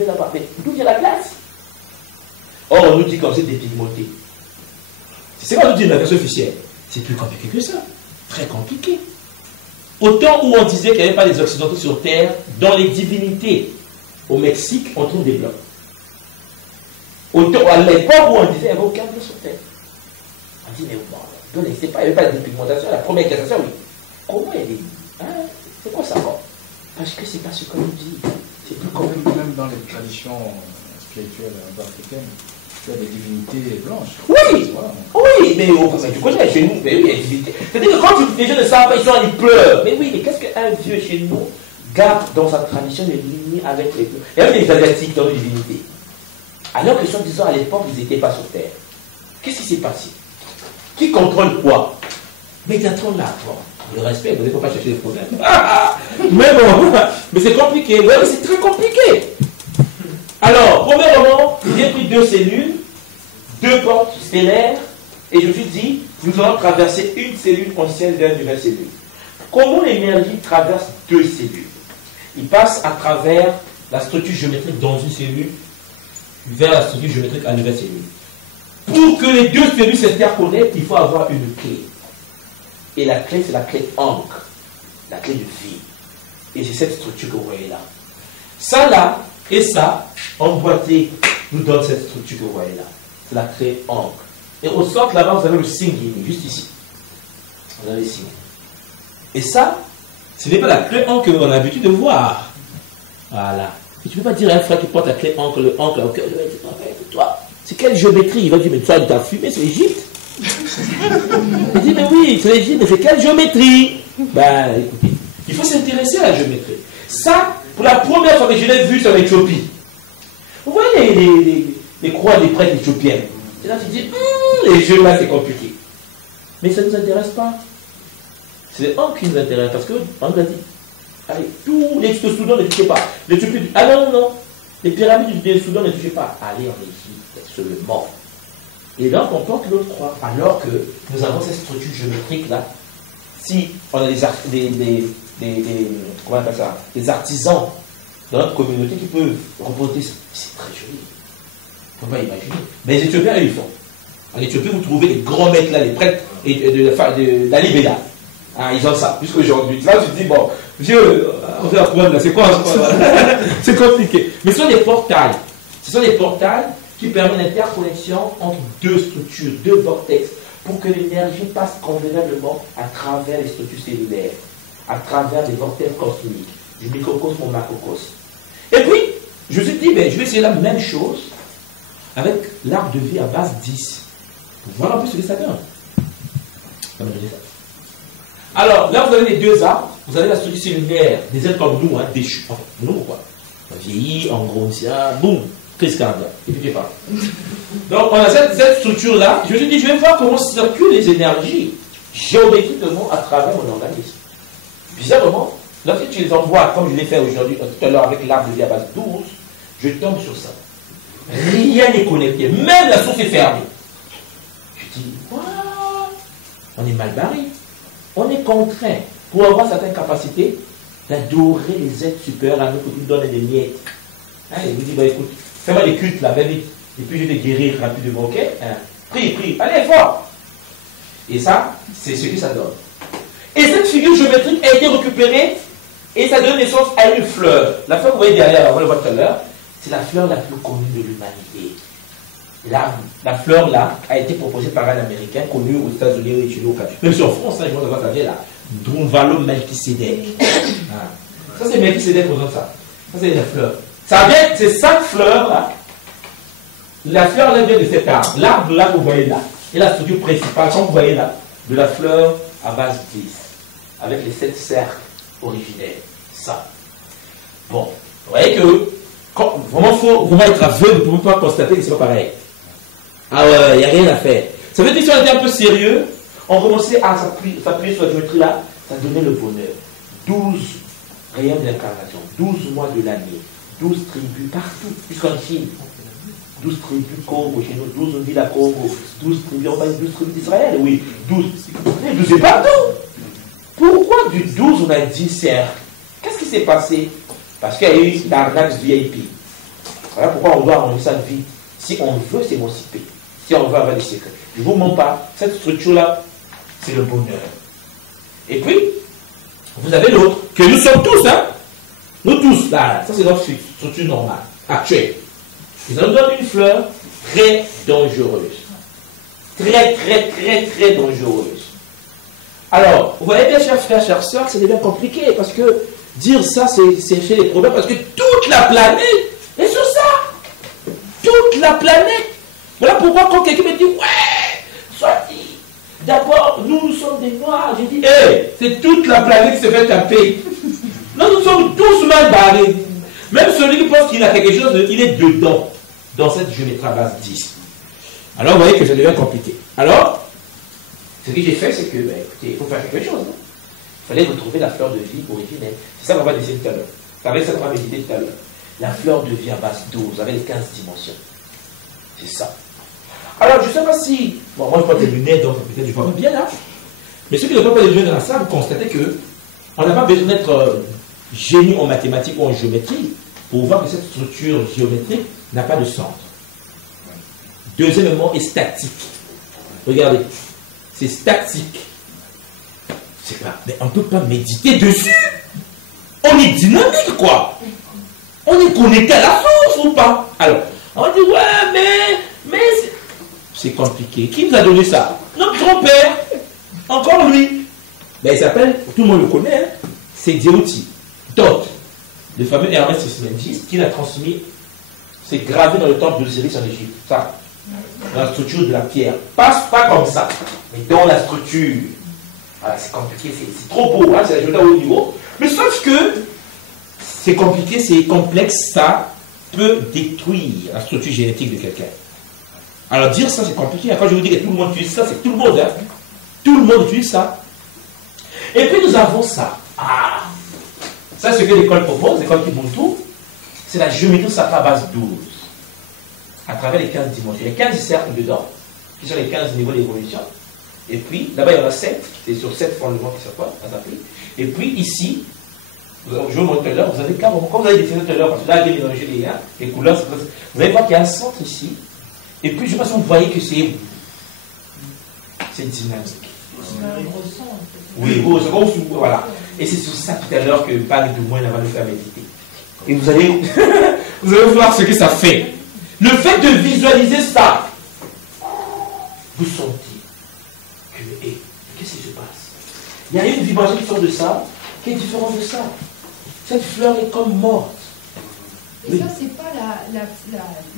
fais là-bas. Mais d'où vient la glace? Or, on nous dit qu'on s'est dépigmenté. C'est ce qu'on nous dit dans la version officielle. C'est plus compliqué que ça. Très compliqué. Au temps où on disait qu'il n'y avait pas des Occidentaux sur Terre, dans les divinités au Mexique, on trouve des blancs. À l'époque où on disait qu'il n'y avait aucun blanc sur Terre. On dit, mais bon, il n'y avait pas de dépigmentation. La première question, oui. Comment elle est? Hein? C'est quoi ça? Parce que c'est pas ce qu'on nous dit. C'est plus compliqué. Même dans les traditions spirituelles africaines, tu as des divinités blanches. Oui, voilà. Oui, mais tu connais chez nous, mais oui, il y a des divinités. C'est-à-dire que quand les gens ne savent pas, ils pleurent. Mais oui, mais qu'est-ce qu'un vieux chez nous garde dans sa tradition de ligner avec les pleurs? Il y a même des Asiatiques dans les divinités. Alors que, soi-disant, à l'époque, ils n'étaient pas sur Terre. Qu'est-ce qui s'est passé? Qui contrôle quoi? Mégatron là, toi. Le respect, vous ne pouvez pas chercher des problèmes. Mais bon, mais c'est compliqué. Oui, mais c'est très compliqué. Alors, premièrement, j'ai pris 2 cellules, 2 portes stellaires, et je me suis dit, nous allons traverser une cellule ancienne vers une nouvelle cellule. Comment l'énergie traverse 2 cellules? Il passe à travers la structure géométrique dans une cellule, vers la structure géométrique à une nouvelle cellule. Pour que les 2 cellules s'interconnectent, il faut avoir une clé. Et la clé, c'est la clé ancre, la clé de vie. Et c'est cette structure que vous voyez là. Ça là, et ça, emboîté, nous donne cette structure que vous voyez là. C'est la clé ancre. Et au centre là-bas, vous avez le signe, juste ici. Vous avez le signe. Et ça, ce n'est pas la clé ancre qu'on a l'habitude de voir. Voilà. Et tu ne peux pas dire à un frère qui porte la clé ancre, le ancre, ok, toi, c'est quelle géométrie? Il va dire, mais toi, tu as fumé, c'est l'Égypte. Il dit, mais oui, c'est l'Égypte, mais c'est quelle géométrie? Ben, écoutez, il faut s'intéresser à la géométrie. Ça, pour la première fois que je l'ai vu, c'est en Éthiopie. Vous voyez les croix des prêtres éthiopiens. Et là, tu dis, les jeux là, c'est compliqué. Mais ça ne nous intéresse pas. C'est les hommes qui nous intéressent. Parce que, on nous a dit, allez, tous les Soudan ne touchez pas. L'Éthiopie, ah non, non. Les pyramides du Soudan ne touchez pas. Allez en Égypte, seulement. Et là, on porte l'autre croix. Alors que nous avons cette structure géométrique-là. Si on a comment on appelle ça, des artisans dans notre communauté qui peuvent représenter, c'est très joli. On ne peut pas imaginer. Mais les Éthiopiens, ils font. En Éthiopie, vous trouvez les grands maîtres là, les prêtres de la Libéda. Ah, ils ont ça, jusqu'aujourd'hui. Là, tu te dis, bon, Dieu, on fait un problème là, c'est quoi? C'est compliqué. Mais ce sont des portails. Ce sont des portails qui permettent l'interconnexion entre 2 structures, 2 vortex, pour que l'énergie passe convenablement à travers les structures cellulaires, à travers les vortex cosmiques, du microcosme au macrocosme. Et puis, je me suis dit, ben, je vais essayer la même chose avec l'arbre de vie à base 10. Pour voir un peu ce que ça donne. Ça m'a donné ça. Alors, là, vous avez les 2 arbres. Vous avez la structure cellulaire, des êtres comme nous, hein, déchus. Enfin, nous, quoi. On vieillit, on grossit, boum, crise cardiaque. Et puis, tu parles. Donc, on a cette structure-là. Je me suis dit, je vais voir comment circulent les énergies géométriquement à travers mon organisme. Bizarrement, lorsque tu les envoies, comme je l'ai fait aujourd'hui, tout à l'heure avec l'arbre de vie à base 12, je tombe sur ça. Rien n'est connecté. Même la source est fermée. Je dis, waouh, on est mal barré. On est contraint, pour avoir certaines capacités, d'adorer les êtres supérieurs à nous pour qu'ils nous donnent des miettes. Hein, il vous dit, bah, écoute, fais-moi des cultes là, va vite. Et puis je vais te guérir rapidement, ok? Hein? Prie, allez, fort! Et ça, c'est ce que ça donne. Et cette figure géométrique a été récupérée et ça donne naissance à une fleur. La fleur que vous voyez derrière, on le voit tout à l'heure, c'est la fleur la plus connue de l'humanité. La fleur là a été proposée par un Américain connu aux États-Unis et chez nous. Même si en France, ils vont avoir ça vient là. Drunvalo Melchisedec. Ça c'est Melchisedec pour ça. Ça c'est la fleur. Ça vient, c'est cette fleur là. La fleur là vient de cet arbre. L'arbre là que vous voyez là. Et la structure principale, comme vous voyez là, de la fleur à base 10. Avec les 7 cercles originaires. Ça. Bon. Vous voyez que vraiment, il faut vraiment être aveugle pour ne pas constater que c'est pas pareil. Ah ouais, il n'y a rien à faire. Ça veut dire que si on était un peu sérieux, on commençait à s'appuyer sur la géométrie là, ça donnait le bonheur. 12 rayons d'incarnation, 12 mois de l'année, 12 tribus partout, jusqu'en Chine. 12 tribus Congo chez nous, 12 villes à Congo, 12 tribus, on va dire 12 tribus d'Israël, oui, 12 c'est partout. Pourquoi du 12 on a 10 cercles? Qu'est-ce qui s'est passé? Parce qu'il y a eu l'arnaque VIP. Voilà pourquoi on doit rendre ça vide. Si on veut s'émanciper, si on veut avoir des secrets. Je ne vous mens pas, cette structure-là, c'est le bonheur. Et puis, vous avez l'autre, que nous sommes tous, hein. Nous tous, là, ça c'est notre structure normale, actuelle. Nous allons donner une fleur très dangereuse. Très, très, très, très dangereuse. Alors, vous voyez bien, chers frères, chères sœurs, c'est devient compliqué, parce que dire ça, c'est chez les problèmes, parce que toute la planète est sur ça. Toute la planète. Voilà pourquoi quand quelqu'un me dit, ouais, soit-il, d'abord, nous sommes des noirs, j'ai dit, hé, c'est toute la planète qui se fait taper. Non, nous sommes tous mal barrés. Même celui qui pense qu'il a quelque chose, il est dedans, dans cette géométrie à base 10. Alors, vous voyez que ça devient compliqué. Alors, ce que j'ai fait, c'est que, ben, écoutez, il faut faire quelque chose. Hein. Il fallait retrouver la fleur de vie originelle. C'est ça qu'on va décider tout à l'heure. C'est avec ça qu'on va méditer tout à l'heure. La fleur de vie à base 12, avec les 15 dimensions. C'est ça. Alors, je ne sais pas si... Bon, moi, je porte des lunettes, donc peut-être je vois bien là. Mais ceux qui ne portent pas des lunettes dans la salle, vous constatez que on n'a pas besoin d'être génie en mathématiques ou en géométrie pour voir que cette structure géométrique n'a pas de centre. Deuxième élément est statique. Regardez, c'est statique. C'est pas, mais on ne peut pas méditer dessus. On est dynamique, quoi. On est connecté à la source ou pas? Alors, on dit, ouais, mais c'est compliqué. Qui nous a donné ça? Notre grand-père. Encore lui. Ben, il s'appelle, tout le monde le connaît, hein, c'est Djéouti. Thoth, le fameux Hermès Trismégistes, qui l'a transmis, c'est gravé dans le temple d'Osiris en Égypte. Ça, dans la structure de la pierre. Pas comme ça, mais dans la structure. Voilà, c'est compliqué, c'est trop beau, hein, c'est à haut niveau. Mais sauf que c'est compliqué, c'est complexe, ça peut détruire la structure génétique de quelqu'un. Alors dire ça, c'est compliqué. Quand je vous dis que tout le monde utilise ça, c'est tout le monde. Hein. Tout le monde utilise ça. Et puis nous avons ça. Ah, ça, c'est ce que l'école propose, l'école Ubuntu, c'est la géométrie sacrée à base 12. À travers les 15 dimensions. Il y a 15 cercles dedans, qui sont les 15 niveaux d'évolution. Et puis, là-bas, il y en a 7, c'est sur 7 fondements qui s'appliquent. Et puis, ici, je vous montre tout à l'heure, vous avez carrément, comme vous avez dessiné tout à l'heure, parce que là, il y a mélangé les couleurs, vous allez voir qu'il y a un centre ici. Et puis, je ne sais pas si vous voyez que c'est dynamique. Oui, voilà. Et c'est sur ça tout à l'heure que Bag de moins va nous faire méditer. Et vous allez voir ce que ça fait. Le fait de visualiser ça, vous sentez que, qu'est-ce qui se passe? Il y a une vibration qui sort de ça, qui est différente de ça. Cette fleur est comme morte. Et ça, c'est pas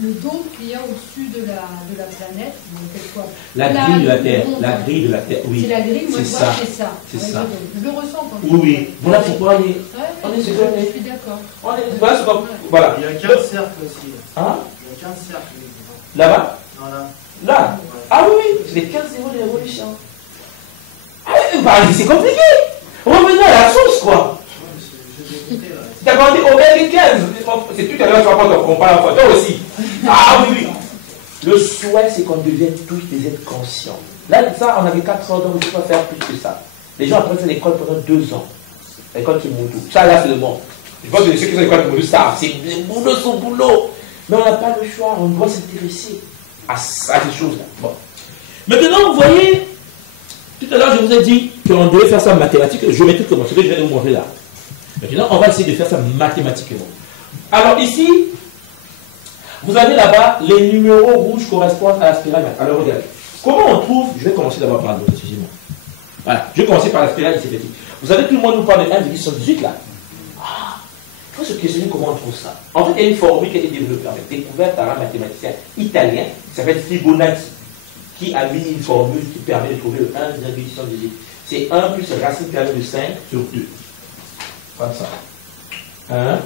le dôme qu'il y a au-dessus de la planète, donc quoi? La grille de la Terre. La grille de la Terre, oui. C'est la grille, moi je vois que c'est ça. C'est ça. Je le ressens quand oui. Voilà pourquoi on est. Je suis d'accord. Voilà. Il y a 15 cercles aussi. Hein? Il y a 15 cercles. Là-bas? Non, là. Là? Ah oui, c'est les 15 niveaux de l'évolution. Ah oui, c'est compliqué. Revenons à la source, quoi. D'accord, on est les 15. C'est tout à l'heure, tu vas pas te comparer en photo aussi. Ah oui, oui. Le souhait, c'est qu'on devienne tous des êtres conscients. Là, ça, on avait 4 ans, donc on ne peut pas faire plus que ça. Les gens apprennent l'école pendant 2 ans. L'école qui monte tout. Ça, là, c'est le monde. Je pense que ceux qui sont à l'école qui montent savent. C'est boulot sur boulot. Mais on n'a pas le choix. On doit s'intéresser à ces choses-là. Bon. Maintenant, vous voyez, tout à l'heure, je vous ai dit qu'on devait faire ça en mathématiques, géométriquement. Ce que je viens de vous montrer là. Maintenant, on va essayer de faire ça mathématiquement. Alors ici, vous avez là-bas, les numéros rouges correspondent à la spirale. Alors regardez, comment on trouve, je vais commencer d'abord par l'autre, excusez-moi. Voilà, je vais commencer par la spirale ici. Vous savez, tout le monde nous parle de 1,78 là. Ah, il faut se questionner comment on trouve ça. En fait, il y a une formule qui a été développée, en fait, découverte par un mathématicien italien qui s'appelle Fibonacci, qui a mis une formule qui permet de trouver le 1,78. C'est 1 plus racine carrée de 5 sur 2. Comme ça. 1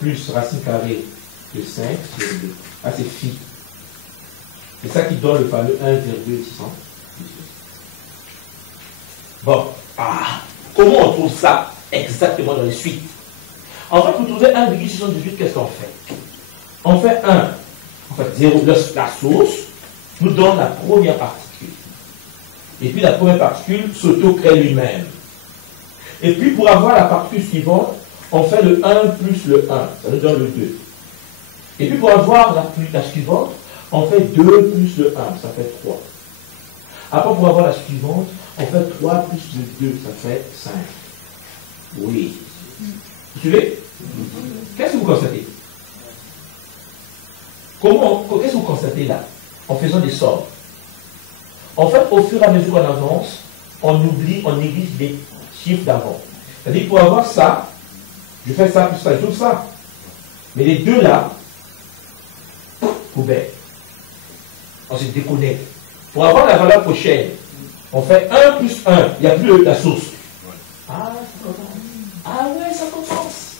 plus racine carrée de 5 sur 2. Ah, c'est phi. C'est ça qui donne le fameux 1,600. Bon. Ah, comment on trouve ça exactement dans les suites? En fait, pour trouver 1,618, qu'est-ce qu'on fait? On fait 1. En fait, 0, la source nous donne la première particule. Et puis la première particule s'auto-crée lui-même. Et puis, pour avoir la particule suivante, on fait le 1 plus le 1. Ça nous donne le 2. Et puis pour avoir la suivante, on fait 2 plus le 1, ça fait 3. Après pour avoir la suivante, on fait 3 plus le 2, ça fait 5. Oui. Vous suivez? Qu'est-ce que vous constatez? Qu'est-ce que vous constatez là? En faisant des sommes. En fait, au fur et à mesure qu'on avance, on oublie, on néglige les chiffres d'avant. C'est-à-dire pour avoir ça, je fais ça plus ça, tout ça. Mais les deux là, poubelle. On se déconnecte. Pour avoir la valeur prochaine, on fait 1 plus 1, il n'y a plus la source. Ah, ça commence. Ah ouais, ça commence.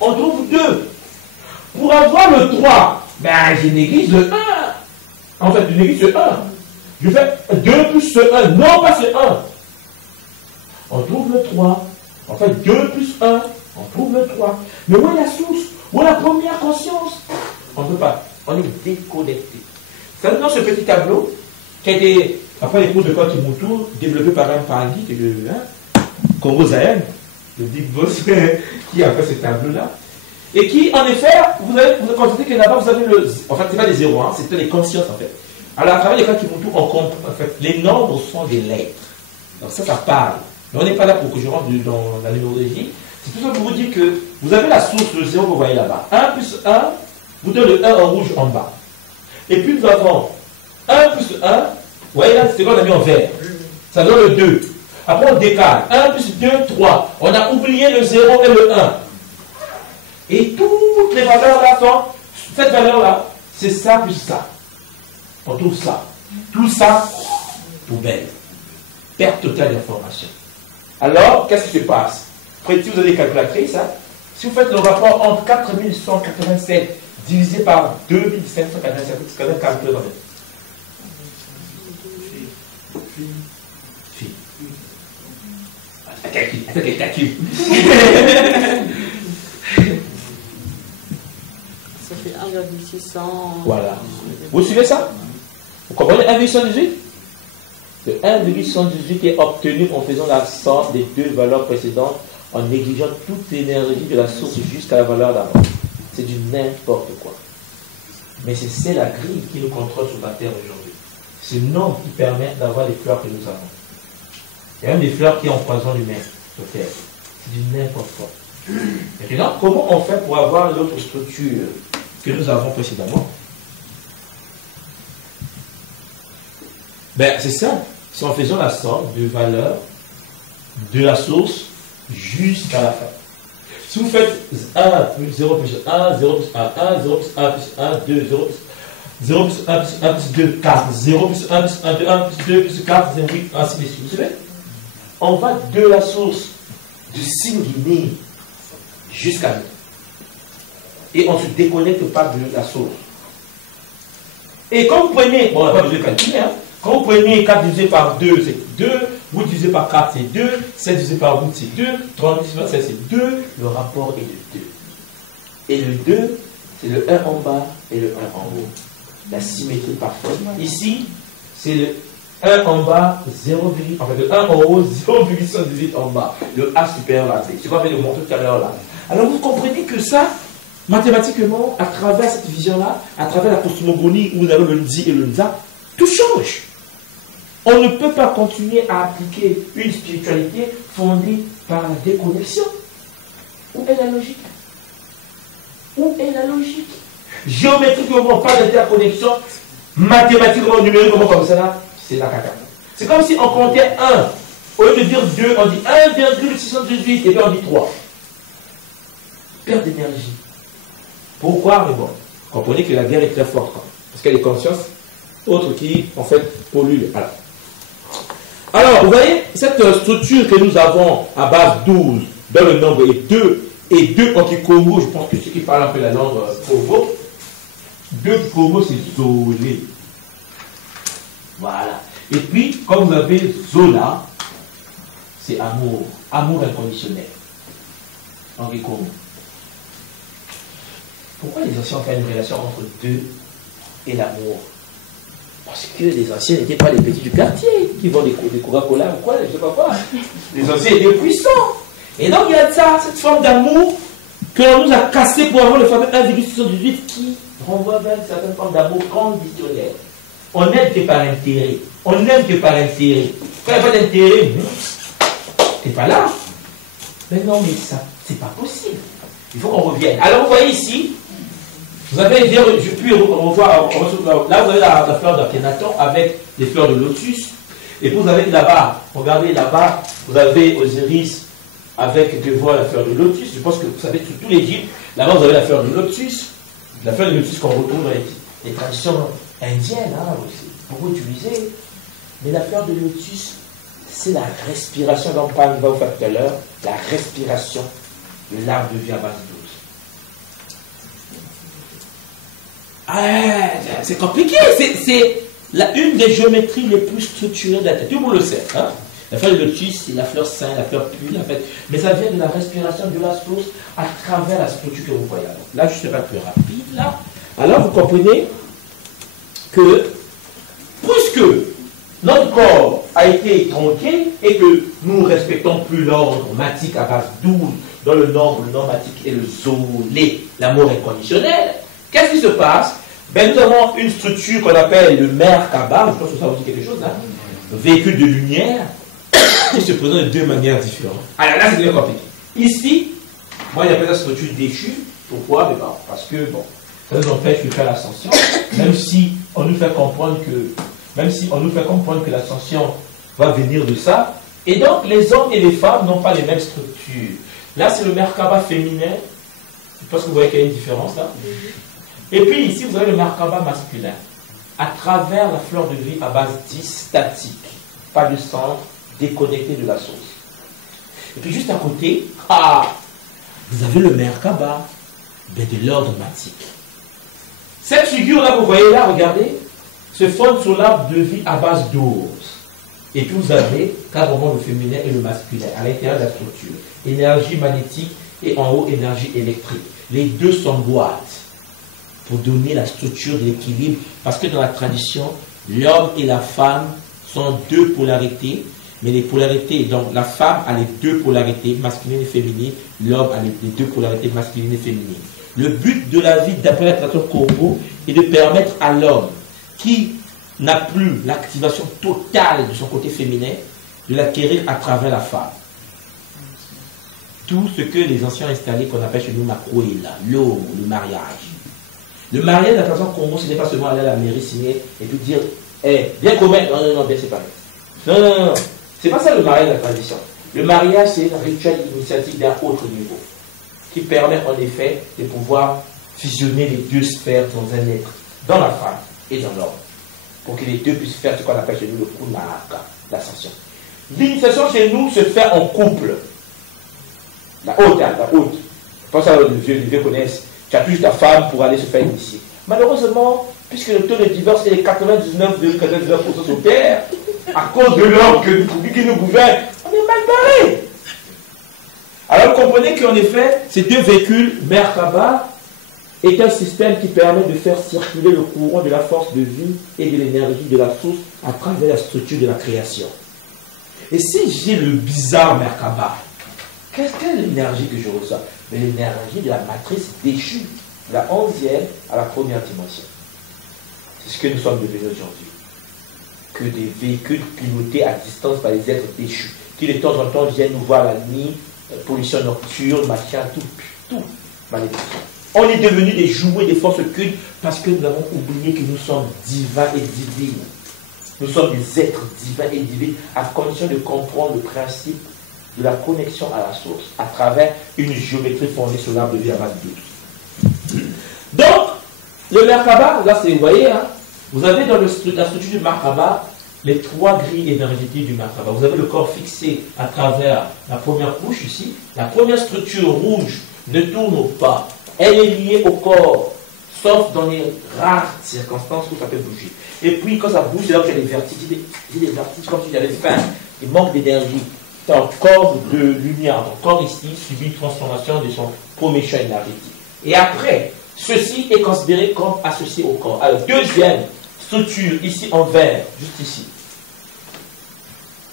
On trouve 2. Pour avoir le 3, ben, je néglige le 1. En fait, je néglige le 1. Je fais 2 plus ce 1, non pas ce 1. On trouve le 3. On fait 2 plus 1, on trouve le 3. Mais où est la source? Où est la première conscience? On ne peut pas. On est déconnecté. C'est dans ce petit tableau qui a été, après les cours de Koki Moutou, développé par un Guy, qui est le Congo Zaïre, le big boss qui a fait ce tableau-là. Et qui, en effet, vous constatez que là-bas, vous avez le. En fait, ce n'est pas des zéros, hein, c'est les consciences, en fait. Alors, à travers les Koki Moutou, on comprend, en fait, les nombres sont des lettres. Donc, ça parle. Mais on n'est pas là pour que je rentre dans la numérologie. C'est tout ça pour vous dire que vous avez la source, le 0 que vous voyez là-bas. 1 plus 1 vous donne le 1 en rouge en bas. Et puis nous avons 1 plus 1, vous voyez là, c'est quoi on a mis en vert. Ça donne le 2. Après on décale. 1 plus 2, 3. On a oublié le 0 et le 1. Et toutes les valeurs là sont, cette valeur-là, c'est ça plus ça. On trouve ça. Tout ça, poubelle. Perte totale d'information. Alors, qu'est-ce qui se passe? Après, si vous avez une calculatrice, hein, si vous faites le rapport entre 4187 divisé par 2587, c'est quand même calculé dans le. Attends, calcul. Ça fait 1,600. Voilà. Vous suivez ça? Vous comprenez 1,118? Le 1,118 est obtenu en faisant la somme des deux valeurs précédentes en négligeant toute l'énergie de la source jusqu'à la valeur d'avant. C'est du n'importe quoi. Mais c'est la grille qui nous contrôle sur la Terre aujourd'hui. C'est le nombre qui permet d'avoir les fleurs que nous avons. Il y a même des fleurs qui empoisonnent l'humain sur Terre. C'est du n'importe quoi. Maintenant, comment on fait pour avoir l'autre structure que nous avons précédemment? Ben, c'est ça. C'est en faisant la somme de valeurs de la source jusqu'à la fin. Si vous faites 1 plus 0 plus 1, 0 plus 1, 1, 0 plus 1 plus 1, 2, 0 plus 1 plus 1 plus 2, 4, 0 plus 1 plus 1, 2, 1 plus 2 plus 4, 0, ainsi de suite. Vous savez? On va de la source du signe guinéen jusqu'à nous. Et on ne se déconnecte pas de la source. Et quand vous prenez, bon, on n'a pas besoin de calculer, hein. Quand vous prenez 4 divisé par 2, c'est 2. 8 divisé par 4, c'est 2. 7 divisé par 8, c'est 2. 30 divisé par 7, c'est 2. Le rapport est de 2. Et le 2, c'est le 1 en bas et le 1 en haut. La symétrie parfaite. Ici, c'est le 1 en bas, 0, en fait, le 1 en haut, 0,118 en bas. Le A supérieur à B. C'est ce qu'on vient de montrer tout à l'heure là. Alors vous comprenez que ça, mathématiquement, à travers cette vision-là, à travers la cosmogonie où vous avez le Nzi et le Nza, tout change. On ne peut pas continuer à appliquer une spiritualité fondée par la déconnexion. Où est la logique? Où est la logique? Géométriquement, pas d'interconnexion. Mathématiquement, numériquement, comme ça là, c'est la caca. C'est comme si on comptait 1. Au lieu de dire 2, on dit 1,618 et puis on dit 3. Perte d'énergie. Pourquoi? Mais bon, comprenez que la guerre est très forte. Parce qu'il y a des consciences autres qui, en fait, polluent. Alors, vous voyez, cette structure que nous avons à base 12, dans le nombre est 2, et 2 en Kikongo, je pense que ceux qui parlent un peu la langue Congo, 2 Kikongo, c'est Zolé. Voilà. Et puis, comme vous avez Zola, c'est amour. Amour inconditionnel. En Kikongo. Pourquoi les anciens ont fait une relation entre 2 et l'amour? Parce que les anciens n'étaient pas les petits du quartier qui vendent des Coca-Cola ou quoi, je ne sais pas quoi. Les anciens étaient puissants. Et donc il y a ça, cette forme d'amour que l'on nous a cassé pour avoir le fameux 1,618 qui renvoie vers une certaine forme d'amour conditionnel. On n'aime que par intérêt. On n'aime que par intérêt. Quand il n'y a pas d'intérêt, t'es pas là. Mais non, mais ça, c'est pas possible. Il faut qu'on revienne. Alors, vous voyez ici, vous avez, puis on voit, là, vous avez la fleur d'Akhenaton avec les fleurs de lotus. Et puis, vous avez là-bas, regardez là-bas, vous avez Osiris avec quelquefois la fleur de lotus. Je pense que vous savez, sur tout l'Égypte, là-bas, vous avez la fleur de lotus. La fleur de lotus qu'on retrouve dans les traditions indiennes, hein, aussi, beaucoup utilisées. Mais la fleur de lotus, c'est la respiration dont on va vous faire tout à l'heure, la respiration de l'arbre de vie à base d'eau. Ah, c'est compliqué, c'est une des géométries les plus structurées de la tête. Tout le monde le sait. Hein? La fleur de lotus, c'est la fleur sainte, la fleur pure, en fait. Mais ça vient de la respiration de la source à travers la structure que vous voyez. Alors, là, je ne serai pas plus rapide. Là. Alors, vous comprenez que, puisque notre corps a été tronqué et que nous ne respectons plus l'ordre matique à base 12, dans le nombre matique et le zolé, l'amour inconditionnel, qu'est-ce qui se passe? Ben, nous avons une structure qu'on appelle le Merkaba, je pense que ça vous dit quelque chose, hein? Véhicule de lumière, qui se présente de deux manières différentes. Alors là, c'est bien compliqué. Ici, moi, j'appelle ça structure déchue. Pourquoi? Ben, parce que, bon, ça nous empêche de faire l'ascension, même si on nous fait comprendre que l'ascension va venir de ça. Et donc, les hommes et les femmes n'ont pas les mêmes structures. Là, c'est le Merkaba féminin. Je pense que vous voyez qu'il y a une différence là. Et puis ici, vous avez le Merkaba masculin. À travers la fleur de vie à base 10 statique. Pas de centre, déconnecté de la source. Et puis juste à côté, vous avez le Merkaba de l'ordre matique. Cette figure-là, vous voyez là, regardez, se fonde sur l'arbre de vie à base d'ose. Et puis vous avez carrément le féminin et le masculin à l'intérieur de la structure. Énergie magnétique et en haut énergie électrique. Les deux s'emboîtent pour donner la structure de l'équilibre. Parce que dans la tradition, l'homme et la femme sont deux polarités. Mais les polarités, donc la femme a les deux polarités, masculine et féminine. L'homme a les deux polarités, masculine et féminine. Le but de la vie, d'après la tradition Corbeau, est de permettre à l'homme qui n'a plus l'activation totale de son côté féminin, de l'acquérir à travers la femme. Tout ce que les anciens installés, qu'on appelle chez nous Makoela, l'homme, le mariage. Le mariage, la façon Congo, ce n'est pas seulement aller à la mairie signer et puis dire, bien commun, non, bien séparé. Non. C'est pas ça le mariage de la tradition. Le mariage, c'est un rituel initiatique d'un autre niveau, qui permet en effet de pouvoir fusionner les deux sphères dans un être, dans la femme et dans l'homme, pour que les deux puissent faire ce qu'on appelle chez nous le Kunaka, l'ascension. L'initiation chez nous se fait en couple. La haute. Je pense que les vieux connaissent. Tu as plus ta femme pour aller se faire initier. Malheureusement, puisque le taux de divorce est 99,99% sur Terre, à cause de l'homme qui nous gouverne, on est mal barré. Alors vous comprenez qu'en effet, ces deux véhicules, Merkaba, est un système qui permet de faire circuler le courant de la force de vie et de l'énergie de la source à travers la structure de la création. Et si j'ai le bizarre Merkaba, quelle est l'énergie que je reçois? Mais l'énergie de la matrice déchue, de la 11e à la première dimension. C'est ce que nous sommes devenus aujourd'hui. Que des véhicules pilotés à distance par les êtres déchus, qui de temps en temps viennent nous voir la nuit, pollution nocturne, machin, tout, malédiction. On est devenus des jouets des forces occultes parce que nous avons oublié que nous sommes divins et divines. Nous sommes des êtres divins et divines à condition de comprendre le principe de la connexion à la source à travers une géométrie fondée sur l'arbre de vie à base de 12. Donc, le Merkaba, là, vous voyez, hein, vous avez dans la structure du Merkaba les trois grilles énergétiques du Merkaba. Vous avez le corps fixé à travers la première couche ici. La première structure rouge ne tourne pas. Elle est liée au corps, sauf dans les rares circonstances où ça peut bouger. Et puis, quand ça bouge, c'est là que il y a des vertiges. Il y a des vertiges comme s'il y avait faim. Il manque d'énergie. Ton corps de lumière, ton corps ici, subit une transformation de son premier champ énergétique. Et après, ceci est considéré comme associé au corps. Alors, deuxième structure, ici en vert, juste ici,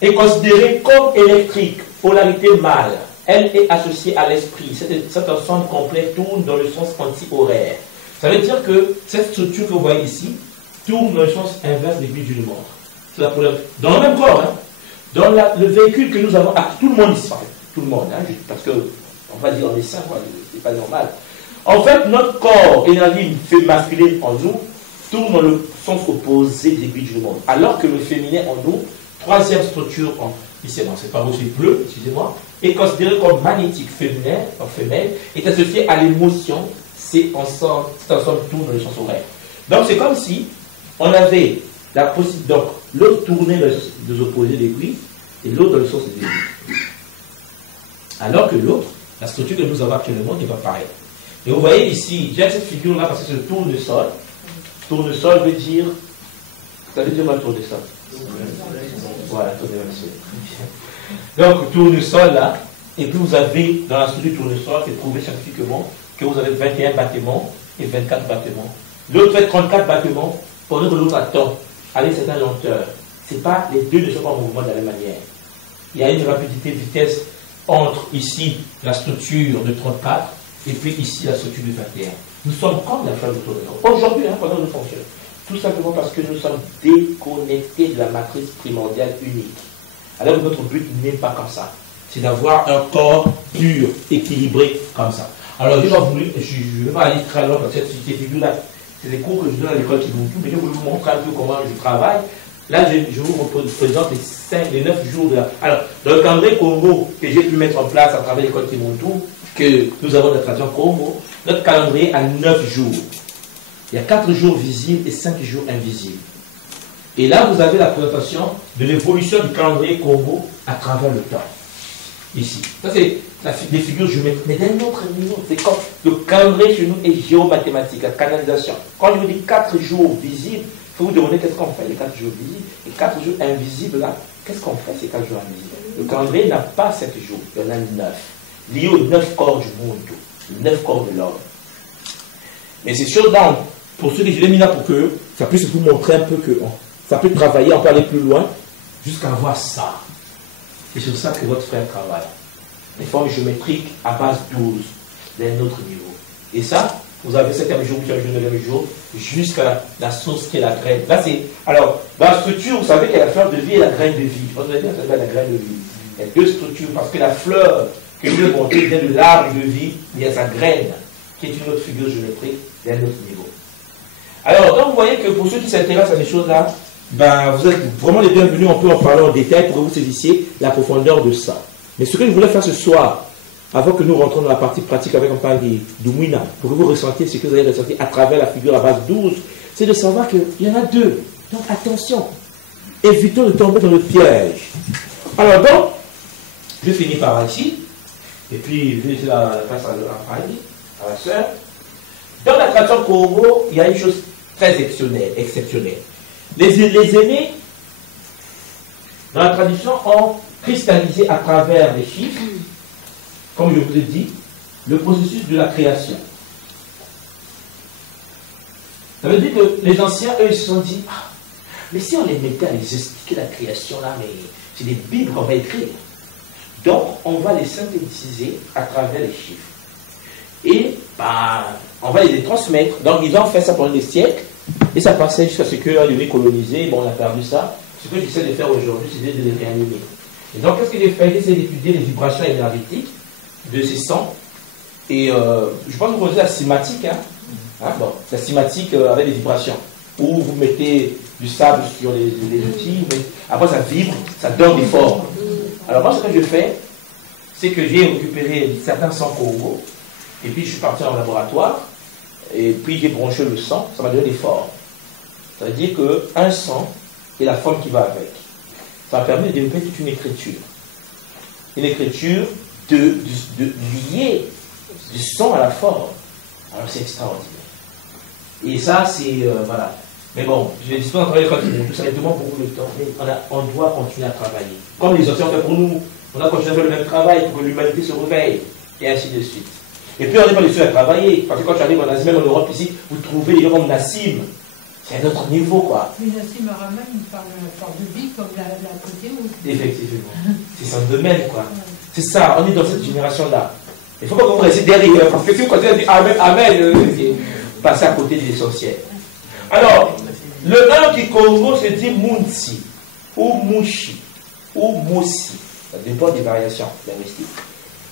est considérée comme électrique, polarité mâle. elle est associée à l'esprit. Cet ensemble complet tourne dans le sens anti-horaire. Ça veut dire que cette structure que vous voyez ici tourne dans le sens inverse des aiguilles d'une montre. C'est la problème. Dans le même corps, hein, dans le véhicule que nous avons, tout le monde ici, tout le monde, hein, parce que on va dire on est sain, c'est pas normal. En fait, notre corps, énergie masculine en nous, tourne dans le sens opposé des aiguilles d'une montre. Alors que le féminin en nous, troisième structure ici, non, c'est pas aussi bleu, excusez-moi, est considéré comme magnétique féminin, en femelle, est associé à l'émotion, cet ensemble tourne dans le sens horaire. Donc c'est comme si on avait la possibilité, donc l'autre tournait dans le sens des opposés d'aiguilles et l'autre dans le sens des aiguilles. Alors que l'autre, la structure que nous avons actuellement n'est pas pareille. Et vous voyez ici, j'ai cette figure-là parce que c'est le tournesol. Tournesol veut dire, ça veut dire quoi tournesol? Voilà, tournesol. Donc tournesol là, et puis vous avez dans la structure du tournesol, c'est prouvé scientifiquement que vous avez 21 battements et 24 battements. L'autre fait 34 battements, pendant que l'autre attend, avec certaines lenteurs. C'est pas, les deux ne sont pas en mouvement de la même manière. Il y a une rapidité, vitesse entre ici la structure de 34 et puis ici la structure de 21. Nous sommes comme la flamme de tournesol. Aujourd'hui, pendant que nous fonctionnons. Tout simplement parce que nous sommes déconnectés de la matrice primordiale unique. Alors notre but n'est pas comme ça. C'est d'avoir un corps pur, équilibré comme ça. Alors je ne vais pas aller très loin parce que ces figures-là, c'est des cours que je donne à l'école Kibuntu, mais je vais vous montrer un peu comment je travaille. Là, je vous présente les 9 jours de la... Alors, dans le calendrier Congo que j'ai pu mettre en place à travers l'école Kibuntu, que nous avons de la tradition Congo, notre calendrier a 9 jours. Il y a 4 jours visibles et 5 jours invisibles. Et là, vous avez la présentation de l'évolution du calendrier Congo à travers le temps. Ici. Ça, c'est des figures géométriques. Mais d'un autre niveau, c'est comme le calendrier chez nous est géomathématique, la canalisation. Quand je vous dis 4 jours visibles, il faut vous demander qu'est-ce qu'on fait les 4 jours visibles. Et 4 jours invisibles, là, qu'est-ce qu'on fait ces 4 jours invisibles? Le calendrier n'a pas 7 jours, il y en a 9. Liés aux 9 corps du monde, les 9 corps de l'homme. Mais ces choses-là, pour ceux qui je l'ai mis là pour que ça puisse vous montrer un peu que ça peut travailler, on peut aller plus loin, jusqu'à avoir ça. C'est sur ça que votre frère travaille. Les formes géométriques à base 12, d'un autre niveau. Et ça, vous avez 7e jour, 8e jour, 9e jour, jusqu'à la source qui est la graine. Là, c'est. Alors, dans la structure, vous savez qu'il y a la fleur de vie et la graine de vie. Je pense que vous allez dire que ça s'appelle la graine de vie. Il y a deux structures, parce que la fleur que Dieu a montée vient de l'arbre de vie, il y a sa graine, qui est une autre figure géométrique d'un autre niveau. Alors, donc vous voyez que pour ceux qui s'intéressent à ces choses-là, ben, vous êtes vraiment les bienvenus, on peut en parler en détail pour que vous saisissiez la profondeur de ça. Mais ce que je voulais faire ce soir, avant que nous rentrons dans la partie pratique avec un parle du Mouina, pour que vous ressentiez ce que vous allez ressentir à travers la figure à base 12, c'est de savoir qu'il y en a deux. Donc attention, évitons de tomber dans le piège. Alors donc, je finis par ici, et puis je vais laisser la place à la sœur. Dans la tradition Congo, il y a une chose très exceptionnelle. Les aînés, dans la tradition, ont cristallisé à travers les chiffres, comme je vous ai dit, le processus de la création. Ça veut dire que les anciens, eux, ils se sont dit, ah, mais si on les mettait à les expliquer la création là, mais c'est des Bibles qu'on va écrire. Donc, on va les synthétiser à travers les chiffres. Et bah, on va les transmettre. Donc, ils ont fait ça pendant des siècles. Et ça passait jusqu'à ce qu'on devait coloniser. Bon, on a perdu ça. Ce que j'essaie de faire aujourd'hui, c'est de les réanimer. Et donc, qu'est-ce que j'ai fait? J'essaie d'étudier les vibrations énergétiques de ces sons. Et je pense que vous connaissez la cymatique. Bon, la cymatique avec des vibrations. Où vous mettez du sable sur les outils. Mais après, ça vibre, ça donne des formes. Alors, moi, ce que je fais, c'est que j'ai récupéré certains sons Congo. Et puis, je suis parti en laboratoire. Et puis, j'ai branché le son. Ça m'a donné des formes. Ça veut dire qu'un son et la forme qui va avec. Ça m'a permis de développer toute une écriture. Une écriture de lier du son à la forme. Alors, c'est extraordinaire. Et ça, c'est... voilà. Mais bon, je ne dis pas travailler quand ça demande beaucoup de temps. Mais on doit continuer à travailler. Comme les anciens ont fait pour nous. On a continué à faire le même travail pour que l'humanité se réveille. Et ainsi de suite. Et puis on n'est pas les seuls à travailler. Parce que quand tu arrives en Asie, même en Europe ici, vous trouvez des gens comme Nassim. C'est un autre niveau, quoi. Mais Nassim Haramein, il parle de vie comme la côté haute. Effectivement. C'est son domaine, quoi. C'est ça, on est dans cette génération-là. Il ne faut pas que vous restiez derrière, parce que si vous continuez à dire Amen, Amen, vous passez à côté de l'essentiel. Alors, le 1 qui Congo se dit Munsi, ou Mushi, ou Mosi. Ça dépend des variations linguistiques.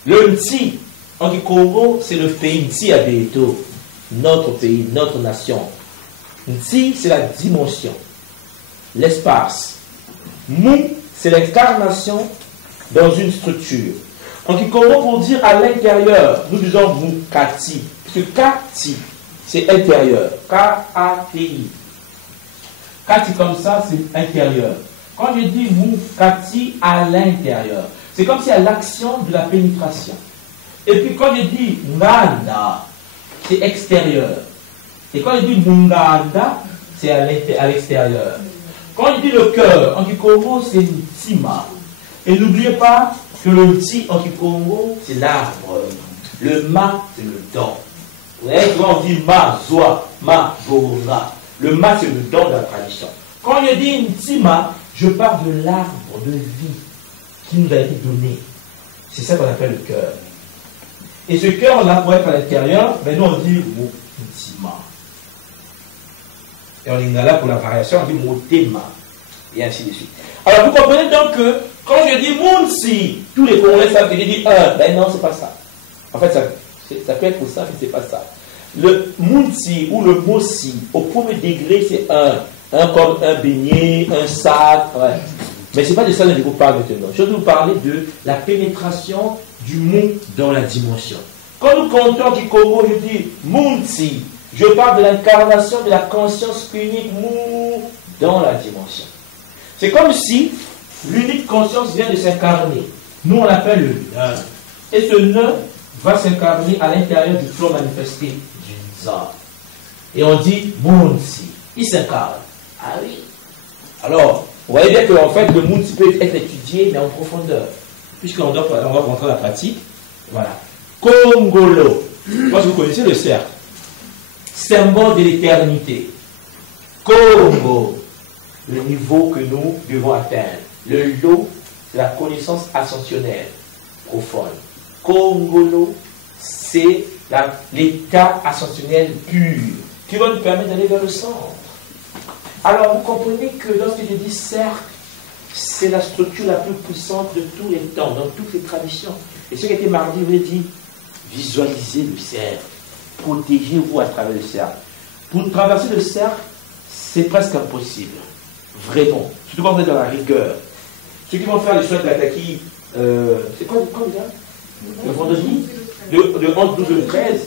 Le Nti, en Congo, c'est le pays Nti Abeto, notre pays, notre nation. Nti, c'est la dimension, l'espace. Mu, c'est l'incarnation dans une structure. En Kikongo, pour dire à l'intérieur, nous disons Mukati. Parce que Kati, c'est intérieur. K-A-T-I. Kati comme ça, c'est intérieur. Quand je dis Mukati à l'intérieur, c'est comme si à l'action de la pénétration. Et puis quand je dis Nganda, c'est extérieur. Et quand je dis Munganda, c'est à l'extérieur. Quand je dis le cœur, en Kikongo, c'est Ntima. Et n'oubliez pas que le Nti en Kikongo, c'est l'arbre. Le Ma, c'est le don. Vous voyez, quand on dit Ma, Zoa, Ma, Borona. Le Ma, c'est le don de la tradition. Quand je dis Ntima, je parle de l'arbre de vie qui nous a été donné. C'est ça qu'on appelle le cœur. Et ce cœur-là, pour être à l'intérieur, ben nous on dit Ntima. Et en lingala, pour la variation, on dit Motema. Et ainsi de suite. Alors vous comprenez donc que quand je dis Munsi, tous les Congolais savent que je dis un. Ben non, c'est pas ça. En fait, ça peut être pour ça, mais c'est pas ça. Le Munsi ou le Mosi, au premier degré, c'est un. Un comme un beignet, un sac. Ouais. Mais ce n'est pas de ça que je vous parle maintenant. Je vais vous parler de la pénétration du Mu dans la dimension. Quand nous comptons du Congo, je dis Munsi. Je parle de l'incarnation de la conscience unique Mu dans la dimension. C'est comme si l'unique conscience vient de s'incarner. Nous, on l'appelle le nain. Et ce nain va s'incarner à l'intérieur du plan manifesté du Nza. Et on dit Munsi. Il s'incarne. Ah oui. Alors, vous voyez bien qu'en fait, le Munsi peut être étudié, mais en profondeur. Puisqu'on va rentrer dans la pratique. Voilà. Congolo. Je pense que vous connaissez le cercle. Symbole de l'éternité. Congo. Le niveau que nous devons atteindre. Le lot, c'est la connaissance ascensionnelle profonde. Congolo, c'est l'état ascensionnel pur qui va nous permettre d'aller vers le centre. Alors vous comprenez que lorsque je dis cercle, c'est la structure la plus puissante de tous les temps, dans toutes les traditions. Et ce qui était mardi, je vous ai dit, visualisez le cercle, protégez-vous à travers le cercle. Pour traverser le cercle, c'est presque impossible. Vraiment. Surtout quand vous êtes dans la rigueur. Ceux qui vont faire les soins de l'attaqui, c'est quoi déjà le vendredi, le 11, 12 et le 13.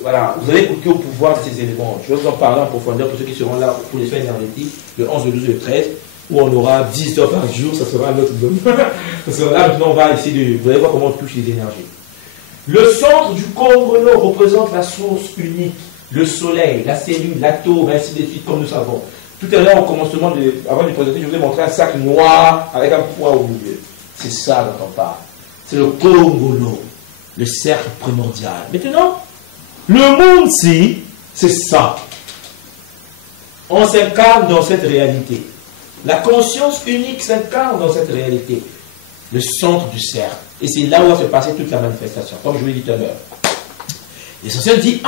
Voilà, vous allez goûter au pouvoir de ces éléments. Je vais vous en parler en profondeur pour ceux qui seront là pour les soins énergétiques, le 11, le 12 et le 13, où on aura 10 heures par jour, ça sera un autre domaine. Parce que là, maintenant, on va essayer de. Vous allez voir comment on touche les énergies. Le centre du Congolo représente la source unique, le soleil, la cellule, l'atome, ainsi de suite, comme nous savons. Tout à l'heure, au commencement, avant de présenter, je vous ai montré un sac noir avec un poids au milieu. C'est ça dont on parle. C'est le Congolo, le cercle primordial. Maintenant, le Munsi, c'est ça. On s'incarne dans cette réalité. La conscience unique s'incarne dans cette réalité. Le centre du cercle. Et c'est là où va se passer toute la manifestation, comme je vous l'ai dit tout à l'heure. L'essentiel dit,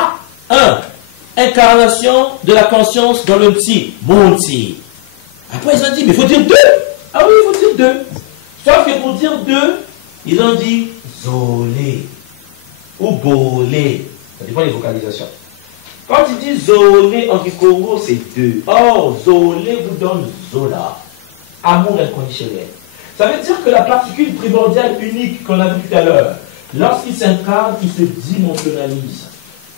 incarnation de la conscience dans le Nti, Munsi. Après, ils ont dit, mais il faut dire deux. Ah oui, il faut dire deux. Sauf que pour dire deux, ils ont dit Zolé ou Bolé. Ça dépend des vocalisations. Quand il dit Zolé en Kikongo, c'est deux. Or, Zolé vous donne Zola. Amour inconditionnel. Ça veut dire que la particule primordiale unique qu'on a vu tout à l'heure, lorsqu'il s'incarne, il se dimensionnalise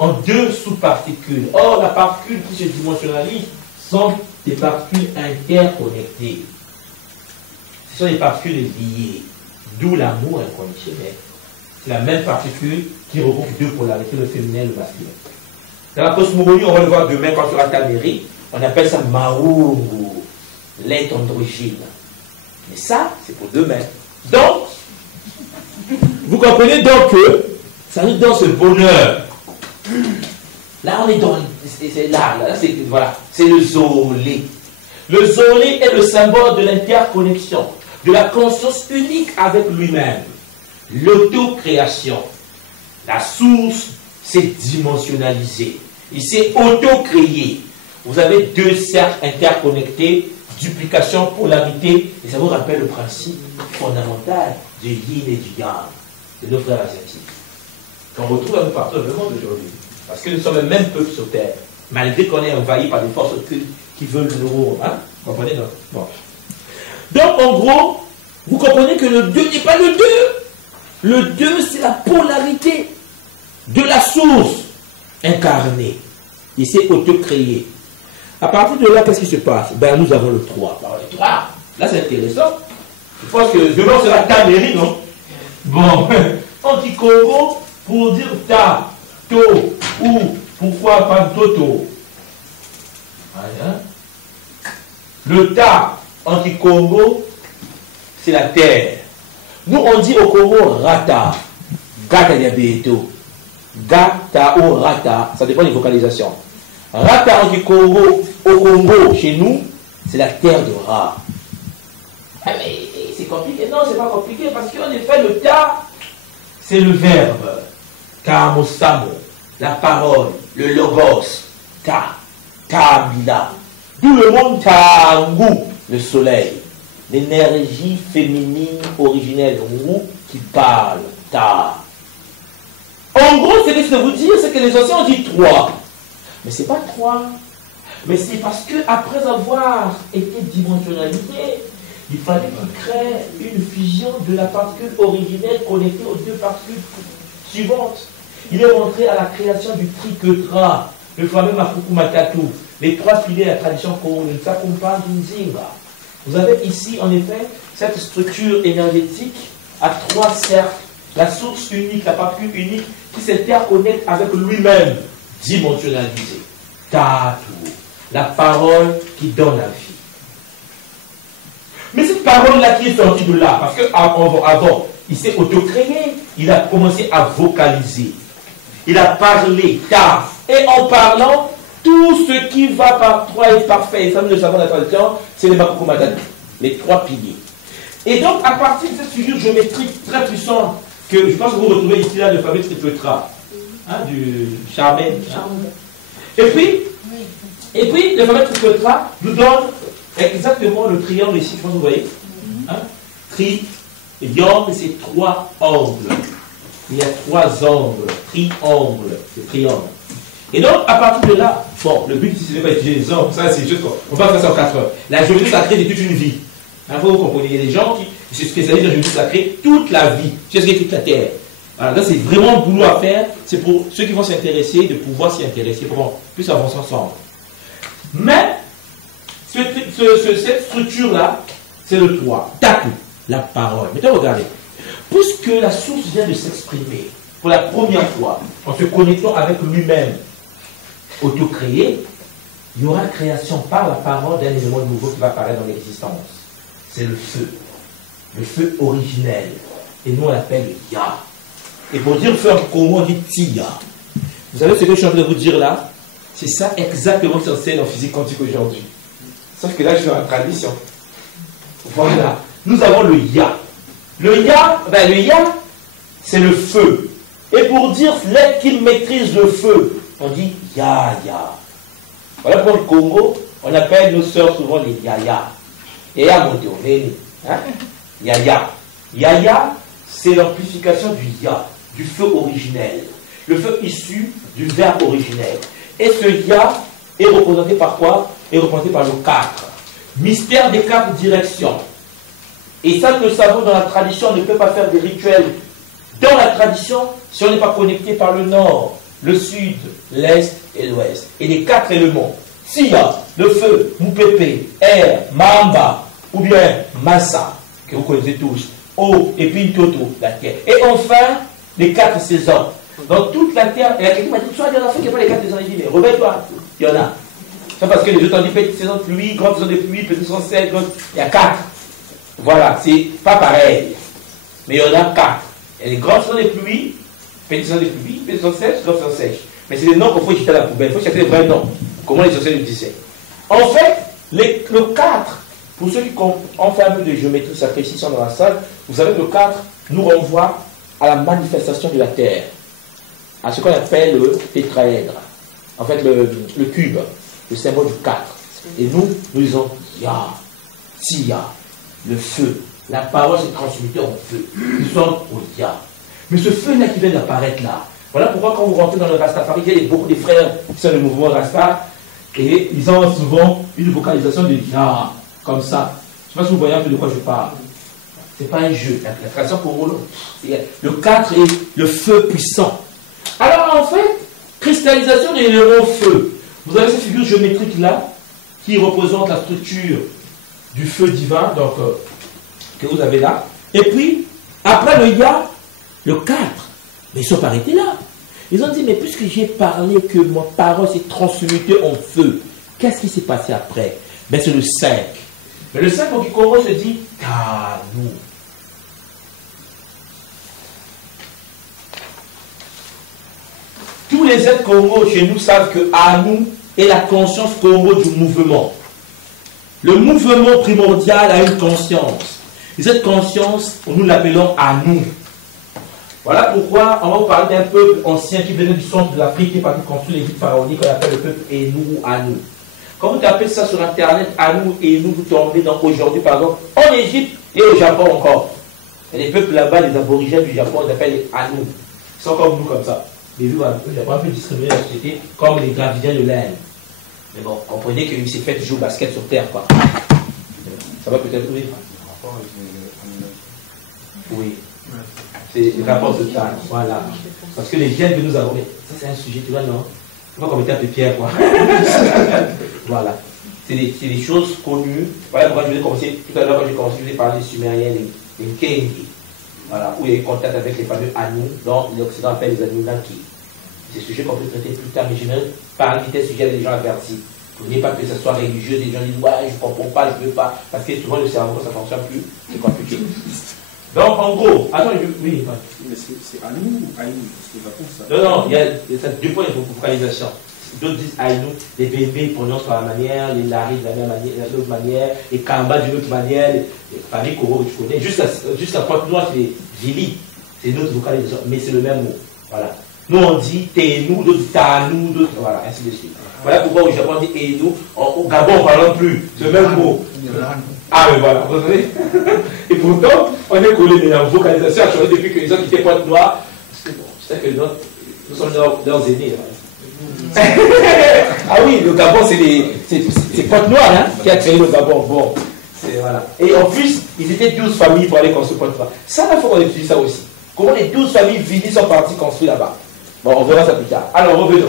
en deux sous-particules. Or, la particule qui se dimensionnalise sont des particules interconnectées. Ce sont des particules liées. D'où l'amour inconditionnel. C'est la même particule qui regroupe deux polarités, le féminin et le masculin. Dans la cosmogonie, on va le voir demain quand on sera Taméry, on appelle ça Maungu, l'être androgyne. Mais ça, c'est pour demain. Donc, vous comprenez donc que ça nous donne ce bonheur. Là, on est dans. C'est là c'est voilà, c'est le Zolé. Le Zolé est le symbole de l'interconnexion, de la conscience unique avec lui-même. l'autocréation. La source s'est dimensionnalisée. Il s'est auto-créé. Vous avez deux cercles interconnectés, duplication, polarité, et ça vous rappelle le principe fondamental du yin et du yang, de nos frères asiatiques, qu'on retrouve un peu partout dans le monde aujourd'hui. Parce que nous sommes le même peuple sur Terre, malgré qu'on est envahi par des forces occultes qui veulent nous... Hein? Vous comprenez, non? Bon. Donc, en gros, vous comprenez que le 2 n'est pas le 2. Le 2, c'est la polarité de la source incarnée. Il s'est auto-créé. À partir de là, qu'est-ce qui se passe? Ben, nous avons le 3. Alors, le 3, là, c'est intéressant. Je pense que demain, c'est la Tamérie, non? Bon, anti-Congo, pour dire ta, to, ou, pourquoi pas toto? Voilà. Le ta, anti-Congo, c'est la terre. Nous, on dit au Congo, rata, gata diabeto, gata ou rata, ça dépend des vocalisations. Rata anti-Congo, au Congo, chez nous, c'est la terre de Ra. Ah, mais c'est compliqué. Non, c'est pas compliqué, parce qu'en effet, le ta, c'est le verbe. Kamosamo, la parole, le logos, ta, kamila. D'où le monde tangu, le soleil. L'énergie féminine originelle, Ngu, qui parle, ta. En gros, ce que je veux vous dire, c'est que les anciens ont dit 3. Mais c'est pas 3. Mais c'est parce que après avoir été dimensionnalisé, il fallait qu'il crée une fusion de la particule originelle connectée aux deux particules suivantes. Il est rentré à la création du triketra, le fameux Mafuku Matatu, les 3 piliers de la tradition congolaise, ça qu'on parle d'Inzinga. Vous avez ici, en effet, cette structure énergétique à 3 cercles, la source unique, la particule unique, qui s'interconnecte avec lui-même, dimensionnalisé. Tatu, la parole qui donne la vie. Mais cette parole-là qui est sortie de là, parce qu'avant, il s'est auto-créé, il a commencé à vocaliser. Il a parlé, ta. Et en parlant, tout ce qui va par 3 est parfait. Et ça, nous le savons dans la tradition, c'est les Mafuku Matatu, les 3 piliers. Et donc, à partir de cette figure géométrique très puissante, que je pense que vous retrouvez ici, là, le fameux tripletra, hein, du Charmaine. Hein. Et puis, le fameux tripletra nous donne exactement le triangle ici, je pense que vous voyez. Hein? Triangle, c'est 3 angles. Il y a 3 angles. Triangle, c'est triangle. Et donc, à partir de là, bon, le but ici, c'est de ne pas étudier les angles. Ça, c'est juste qu'on va faire ça en 4 heures. La géométrie sacrée, c'est toute une vie. Il faut que vous compreniez. Il y a des gens qui se spécialisent dans la géométrie sacrée toute la vie. C'est ce qui est toute la terre. Alors là, c'est vraiment un boulot à faire. C'est pour ceux qui vont s'intéresser, de pouvoir s'y intéresser, pour qu'on puisse avancer ensemble. Mais, cette structure-là, c'est le 3. Tatou, la parole. Maintenant, regardez. Puisque la source vient de s'exprimer pour la première fois, en se connectant avec lui-même, auto-créé, il y aura création par la parole d'un élément nouveau qui va apparaître dans l'existence. C'est le feu originel. Et nous, on l'appelle le Ya. Et pour dire feu en Congo, on dit Tia. Vous savez ce que je suis en train de vous dire là? C'est ça exactement qui s'enseigne en physique quantique aujourd'hui. Sauf que là, je suis dans la tradition. Voilà. Nous avons le Ya. Le Ya, c'est le feu. Et pour dire l'être qui maîtrise le feu, on dit Ya. Voilà pour le Congo, on appelle nos sœurs souvent les Yaya. Yaya Montéonéni. Yaya. Yaya, c'est l'amplification du Ya, du feu originel. Le feu issu du verbe originel. Et ce Ya est représenté par quoi? Est représenté par le 4. Mystère des 4 directions. Et ça, nous le savons dans la tradition, on ne peut pas faire des rituels dans la tradition si on n'est pas connecté par le nord, le sud, l'est et l'ouest. Et les 4 éléments. Sia, le feu, Mupepe, air, Mamba, ou bien Massa, que vous connaissez tous, eau, et puis Toto, la terre. Et enfin, les 4 saisons. Dans toute la terre, et la quelqu'un m'a dit, soit il y en a qui n'ont pas les 4 saisons, il dit, mais réveille-toi, il y en a. C'est parce que les autres ont dit petite saison de pluie, grande saison de pluie, petite saison sèche, il y a 4. Voilà, c'est pas pareil. Mais il y en a 4. Il y a les grandes saisons de pluie, petite saison de pluie, petite saison sèche, grande saison sèche. Mais c'est des noms qu'il faut jeter à la poubelle, il faut chercher les vrais noms. Comment les sorciers le disaient. En fait, le 4, pour ceux qui ont fait un peu de géométrie sacrée ici sont dans la salle, vous savez que le 4 nous renvoie à la manifestation de la terre, à ce qu'on appelle le tétraèdre, en fait le cube, le symbole du 4. Et nous disons Ya, Tia, le feu. La parole s'est transmutée en feu. Nous sommes au Ya. Mais ce feu-là qui vient d'apparaître là, voilà pourquoi quand vous rentrez dans le Rastafari, il y a beaucoup de frères qui sont le mouvement Rasta, et ils ont souvent une vocalisation de Ya, comme ça. Je ne sais pas si vous voyez un peu de quoi je parle. Ce n'est pas un jeu. La tradition congolaise, le 4 est le feu puissant. Alors en fait, cristallisation des neurones feu. Vous avez cette figure géométrique là, qui représente la structure du feu divin, donc que vous avez là. Et puis, après le Ya, le 4. Mais ils sont pas arrêtés là. Ils ont dit, mais puisque j'ai parlé que ma parole s'est transmutée en feu, qu'est-ce qui s'est passé après? Ben c'est le 5. Mais le 5 au Kikoro se dit, Tanou. Tous les êtres Congo chez nous savent que Anou est la conscience Congo du mouvement. Le mouvement primordial a une conscience. Et cette conscience, nous l'appelons Anou. Voilà pourquoi on va vous parler d'un peuple ancien qui venait du centre de l'Afrique, qui est parti construire l'Égypte pharaonique, qu'on appelle le peuple Enou ou Anou. Quand vous tapez ça sur Internet, Anou et Enou, vous tombez dans aujourd'hui, par exemple, en Égypte et au Japon encore. Et les peuples là-bas, les aborigènes du Japon, ils appellent les Anou. Ils sont comme nous, comme ça. Mais vu, le Japon a pu discriminer la société comme les Gravidiens de l'Inde. Mais bon, comprenez qu'il s'est fait jouer au basket sur Terre, quoi. Ça va peut-être oui. Oui. C'est le rapport de taille, voilà. Parce que les gènes que nous avons, mais ça c'est un sujet, tu vois, non? On va commettre un peu pierre, quoi. Voilà. C'est des choses connues. Voilà pourquoi je vais commencer, tout à l'heure, quand j'ai commencé, je vous ai parlé des Sumériens, les Nkengi. Voilà, où il y a eu contact avec les fameux Anou, dont l'Occident appelle les Anunnaki. C'est un sujet qu'on peut traiter plus tard, mais j'aimerais parler de tel sujet des gens avertis. Vous n'ayez pas que ce soit religieux, des gens disent, ouais, je ne comprends pas, je ne veux pas, parce que souvent le cerveau, ça ne fonctionne plus, c'est compliqué. Donc, en gros, attends, oui. Mais c'est Anou ou Aïnou? Parce que Japon, ça. Non, il y a deux points de focalisation. D'autres disent Aïnou, les bébés prononcent par la manière, les laris de la même manière, de l'autre manière, les Kamba d'une autre manière, les familles Koro que tu connais. Juste la pointe noire, c'est Vili. C'est une autre vocalisation, mais c'est le même mot. Voilà. Nous, on dit Ténou, d'autres Tanou, d'autres. Voilà, ainsi de suite. Voilà pourquoi au Japon, on dit Enou. Au Gabon, on ne parle plus. C'est le même mot. Ah, mais voilà, vous savez. Et pourtant, on est collé, mais la vocalisation a changé depuis que les gens quitté Pointe Noire. C'est bon, je sais que nous sommes leurs aînés. Ah oui, le Gabon, c'est Pointe Noire hein, qui a créé le Gabon. Bon, voilà. Et en plus, ils étaient 12 familles pour aller construire Pointe Noire. Ça, il faut qu'on étudie ça aussi. Comment les 12 familles Vili sont parties construire là-bas. Bon, on verra ça plus tard. Alors, revenons.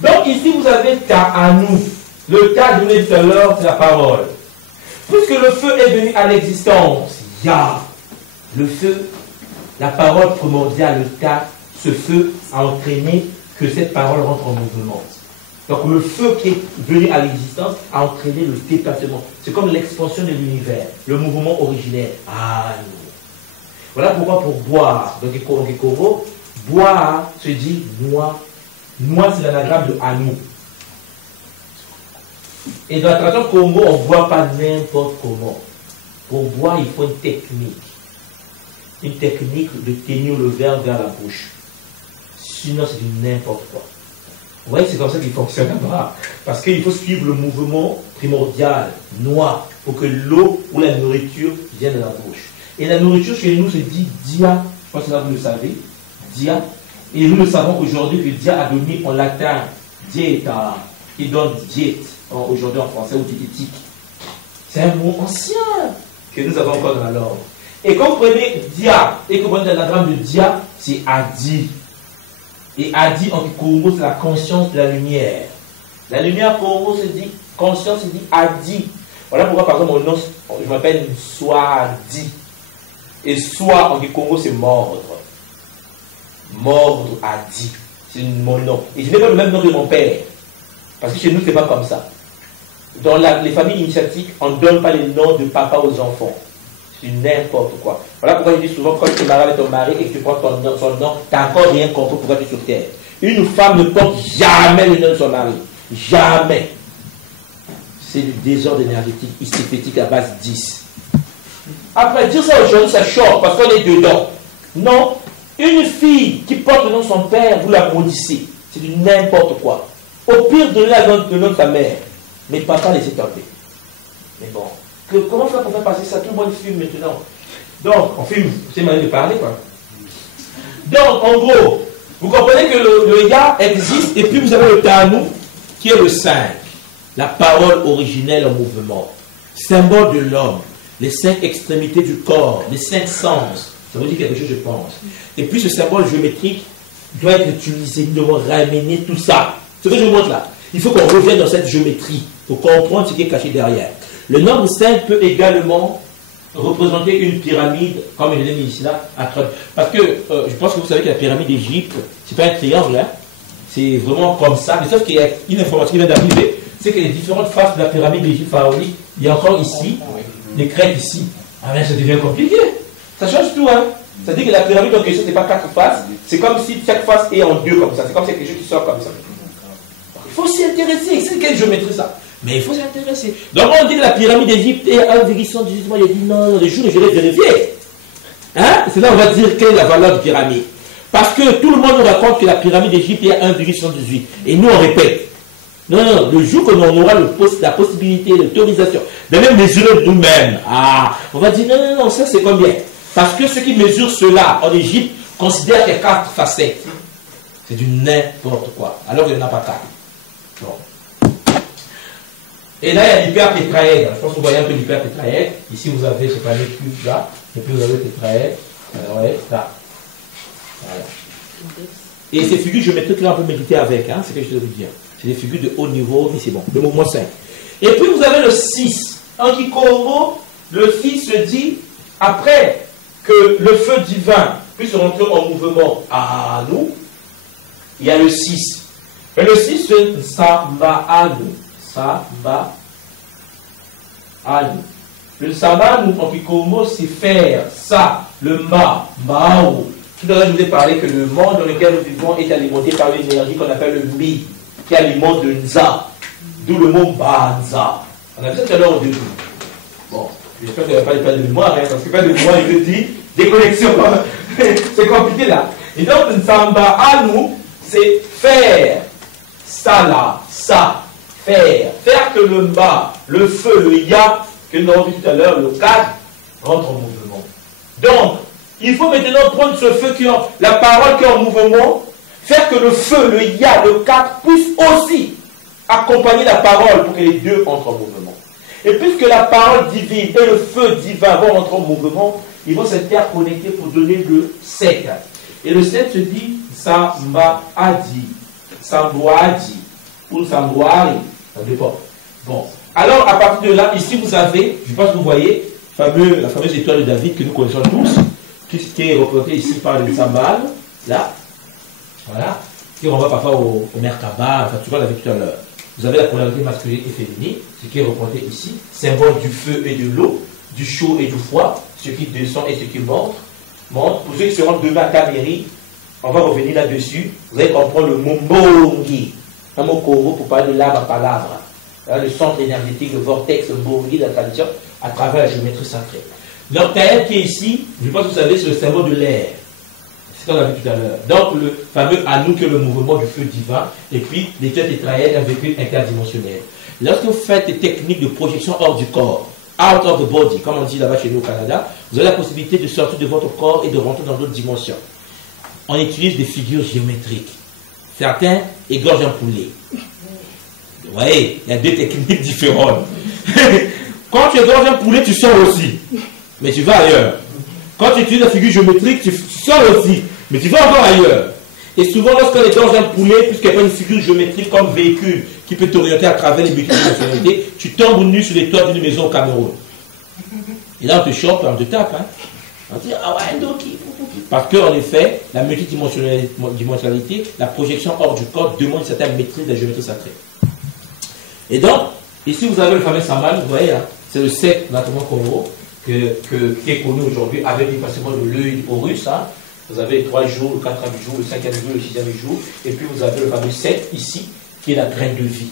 Donc, ici, vous avez Ta'anou. Le Ta, je vous l'ai dit tout à l'heure, c'est la parole. Puisque le feu est venu à l'existence, Ya, le feu, la parole primordiale, le Ta, ce feu a entraîné que cette parole rentre en mouvement. Donc le feu qui est venu à l'existence a entraîné le déplacement. C'est comme l'expansion de l'univers, le mouvement originaire. Ah non. Voilà pourquoi pour boire, donc Kikoro, boire se dit moi. Moi c'est l'anagramme de Anou. Et dans la tradition Congo, on ne boit pas n'importe comment. Pour boire, il faut une technique. Une technique de tenir le verre vers la bouche. Sinon, c'est du n'importe quoi. Vous voyez, c'est comme ça qu'il fonctionne là-bas. Parce qu'il faut suivre le mouvement primordial, noir, pour que l'eau ou la nourriture vienne de la bouche. Et la nourriture chez nous se dit dia. Je pense que là, vous le savez. Dia. Et nous le savons aujourd'hui que dia a donné en latin dieta, qui donne diète. Aujourd'hui en français ou diététique. C'est un mot ancien que nous avons encore dans la langue. Et quand vous prenez dia et que vous prenez l'anagramme de dia, c'est Adi. Et Adi en Congo, c'est la conscience de la lumière. La lumière Congo se dit conscience, se dit Adi. Voilà pourquoi par exemple mon nom, je m'appelle Swadi. Et Soi en Congo, c'est mordre. Mordre Adi. C'est mon nom. Et je n'ai pas le même nom que mon père. Parce que chez nous, ce n'est pas comme ça. Dans les familles initiatiques, on ne donne pas les noms de papa aux enfants. C'est n'importe quoi. Voilà pourquoi je dis souvent, quand tu te maries avec ton mari et que tu prends son nom, tu n'as encore rien compris pourquoi tu es sur terre. Une femme ne porte jamais le nom de son mari. Jamais. C'est du désordre énergétique, hystéphétique à base 10. Après, dire ça aujourd'hui, ça choque parce qu'on est dedans. Non. Une fille qui porte le nom de son père, vous la maudissez. C'est du n'importe quoi. Au pire, donnez-la le nom de sa mère. Mais papa, laissez tomber. Mais bon, comment faire pour faire passer ça? Tout le monde filme maintenant. Donc, on filme, c'est une manière de parler, quoi. Donc, en gros, vous comprenez que le Ya existe, et puis vous avez le Tanu, qui est le 5. La parole originelle en mouvement. Symbole de l'homme. Les 5 extrémités du corps, les 5 sens. Ça vous dit quelque chose, je pense. Et puis ce symbole géométrique doit être utilisé. Nous devons ramener tout ça. Ce que je vous montre là. Il faut qu'on revienne dans cette géométrie pour comprendre ce qui est caché derrière. Le nombre 5 peut également représenter une pyramide, comme je l'ai mis ici là, à creux. Parce que je pense que vous savez que la pyramide d'Égypte, c'est pas un triangle, hein. C'est vraiment comme ça. Mais sauf qu'il y a une information qui vient d'arriver, c'est que les différentes faces de la pyramide d'Égypte pharaonique, il y a encore ici, des crêtes ici. Ah mais ça devient compliqué. Ça change tout, hein. Ça dit que la pyramide en question, ce n'est pas 4 faces, c'est comme si chaque face est en 2 comme ça. C'est comme si quelque chose qui sort comme ça. Il faut s'y intéresser. C'est quelle géométrie ça? Mais il faut s'y intéresser. Donc on dit que la pyramide d'Égypte est 1,118. Moi, il a dit non, le jour où je vais vérifier. Hein? C'est là on va dire quelle est la valeur de pyramide. Parce que tout le monde nous raconte que la pyramide d'Égypte est à 1,118. Et nous, on répète. Non, non, le jour qu'on aura la possibilité, l'autorisation de même mesurer nous-mêmes, on va dire non, non, non, ça c'est combien? Parce que ceux qui mesurent cela en Égypte considèrent qu'il y a 4 facettes. C'est du n'importe quoi. Alors qu'il n'y en a pas 4. Bon. Et là, il y a l'hypertétraèdre. Je pense que vous voyez un peu l'hypertétraèdre. Ici, vous avez ce fameux cube là. Et puis vous avez le tétraèdre. Ouais, là. Voilà. Et ces figures géométriques-là, on peut méditer avec. Hein, c'est ce que je veux vous dire. C'est des figures de haut niveau, mais c'est bon. Le mouvement 5. Et puis vous avez le 6. En Kikomo, le fils se dit, après que le feu divin puisse rentrer en mouvement à nous, il y a le 6. Et le 6, c'est Samba Anu. Samba Anu. Le Samba Anu, en Kikomo, c'est faire ça, le Mao. Tout à l'heure, je vous ai parlé que le monde dans lequel nous vivons est alimenté par une énergie qu'on appelle le Mi, qui alimente le Nza, d'où le mot Banza. On a vu ça tout à l'heure au début. Bon, j'espère qu'il n'y a pas de peine de mémoire, hein, parce que pas de mémoire, il te dit déconnexion. C'est compliqué là. Et donc, Nsamba Anu, c'est faire ça là, ça, faire. Faire que le Mba, le feu, le Ya, que nous avons vu tout à l'heure, le 4, rentre en mouvement. Donc, il faut maintenant prendre ce feu qui est la parole qui est en mouvement, faire que le feu, le Ya, le 4 puisse aussi accompagner la parole pour que les deux entrent en mouvement. Et puisque la parole divine et le feu divin vont rentrer en mouvement, ils vont s'interconnecter pour donner le 7. Et le 7 se dit Samba Adi, Samboadi ou Samboari. Ça dépend. Bon. Alors, à partir de là, ici vous avez, je pense que vous voyez, la fameuse étoile de David que nous connaissons tous, qui est représentée ici par le Sambal, là, voilà, qui renvoie parfois au Merkaba, enfin, tu vois, on l'avait tout à l'heure. Vous avez la polarité masculine et féminine, ce qui est représenté ici, symbole du feu et de l'eau, du chaud et du froid, ce qui descend et ce qui monte. Pour ceux qui seront demain à Caméry, on va revenir là-dessus, vous allez comprendre le mot Mbongi, un mot Congo pour parler de l'arbre à palabre, le centre énergétique, le vortex, le Mbongi de la tradition, à travers la géométrie sacrée. L'octaèdre qui est ici, je pense que vous savez, c'est le symbole de l'air. C'est ce qu'on a vu tout à l'heure. Donc, le fameux Anu, que le mouvement du feu divin, et puis l'étoile tétraèdre, un véhicule interdimensionnel. Lorsque vous faites des techniques de projection hors du corps, out of the body, comme on dit là-bas chez nous au Canada, vous avez la possibilité de sortir de votre corps et de rentrer dans d'autres dimensions. On utilise des figures géométriques. Certains égorgent un poulet. Vous voyez, il y a deux techniques différentes. Quand tu égorges un poulet, tu sors aussi. Mais tu vas ailleurs. Quand tu utilises la figure géométrique, tu sors aussi. Mais tu vas encore ailleurs. Et souvent, lorsqu'on égorge un poulet, puisqu'il n'y a pas une figure géométrique comme véhicule qui peut t'orienter à travers les multidimensionnalités, tu tombes nu sur les toits d'une maison au Cameroun. Et là, on te chope, on te tape. Hein. On te dit, ah ouais, donc, parce qu'en effet, la multidimensionnalité, la projection hors du corps demande une certaine maîtrise de la géométrie sacrée. Et donc, ici, vous avez le fameux Saman, vous voyez, hein, c'est le 7, notamment Congo, qui est connu aujourd'hui avec le passement de l'œil Horus. Hein. Vous avez les 3 jours, le 4e jour, le 5e jour, le 6e jour, et puis vous avez le fameux 7 ici, qui est la graine de vie,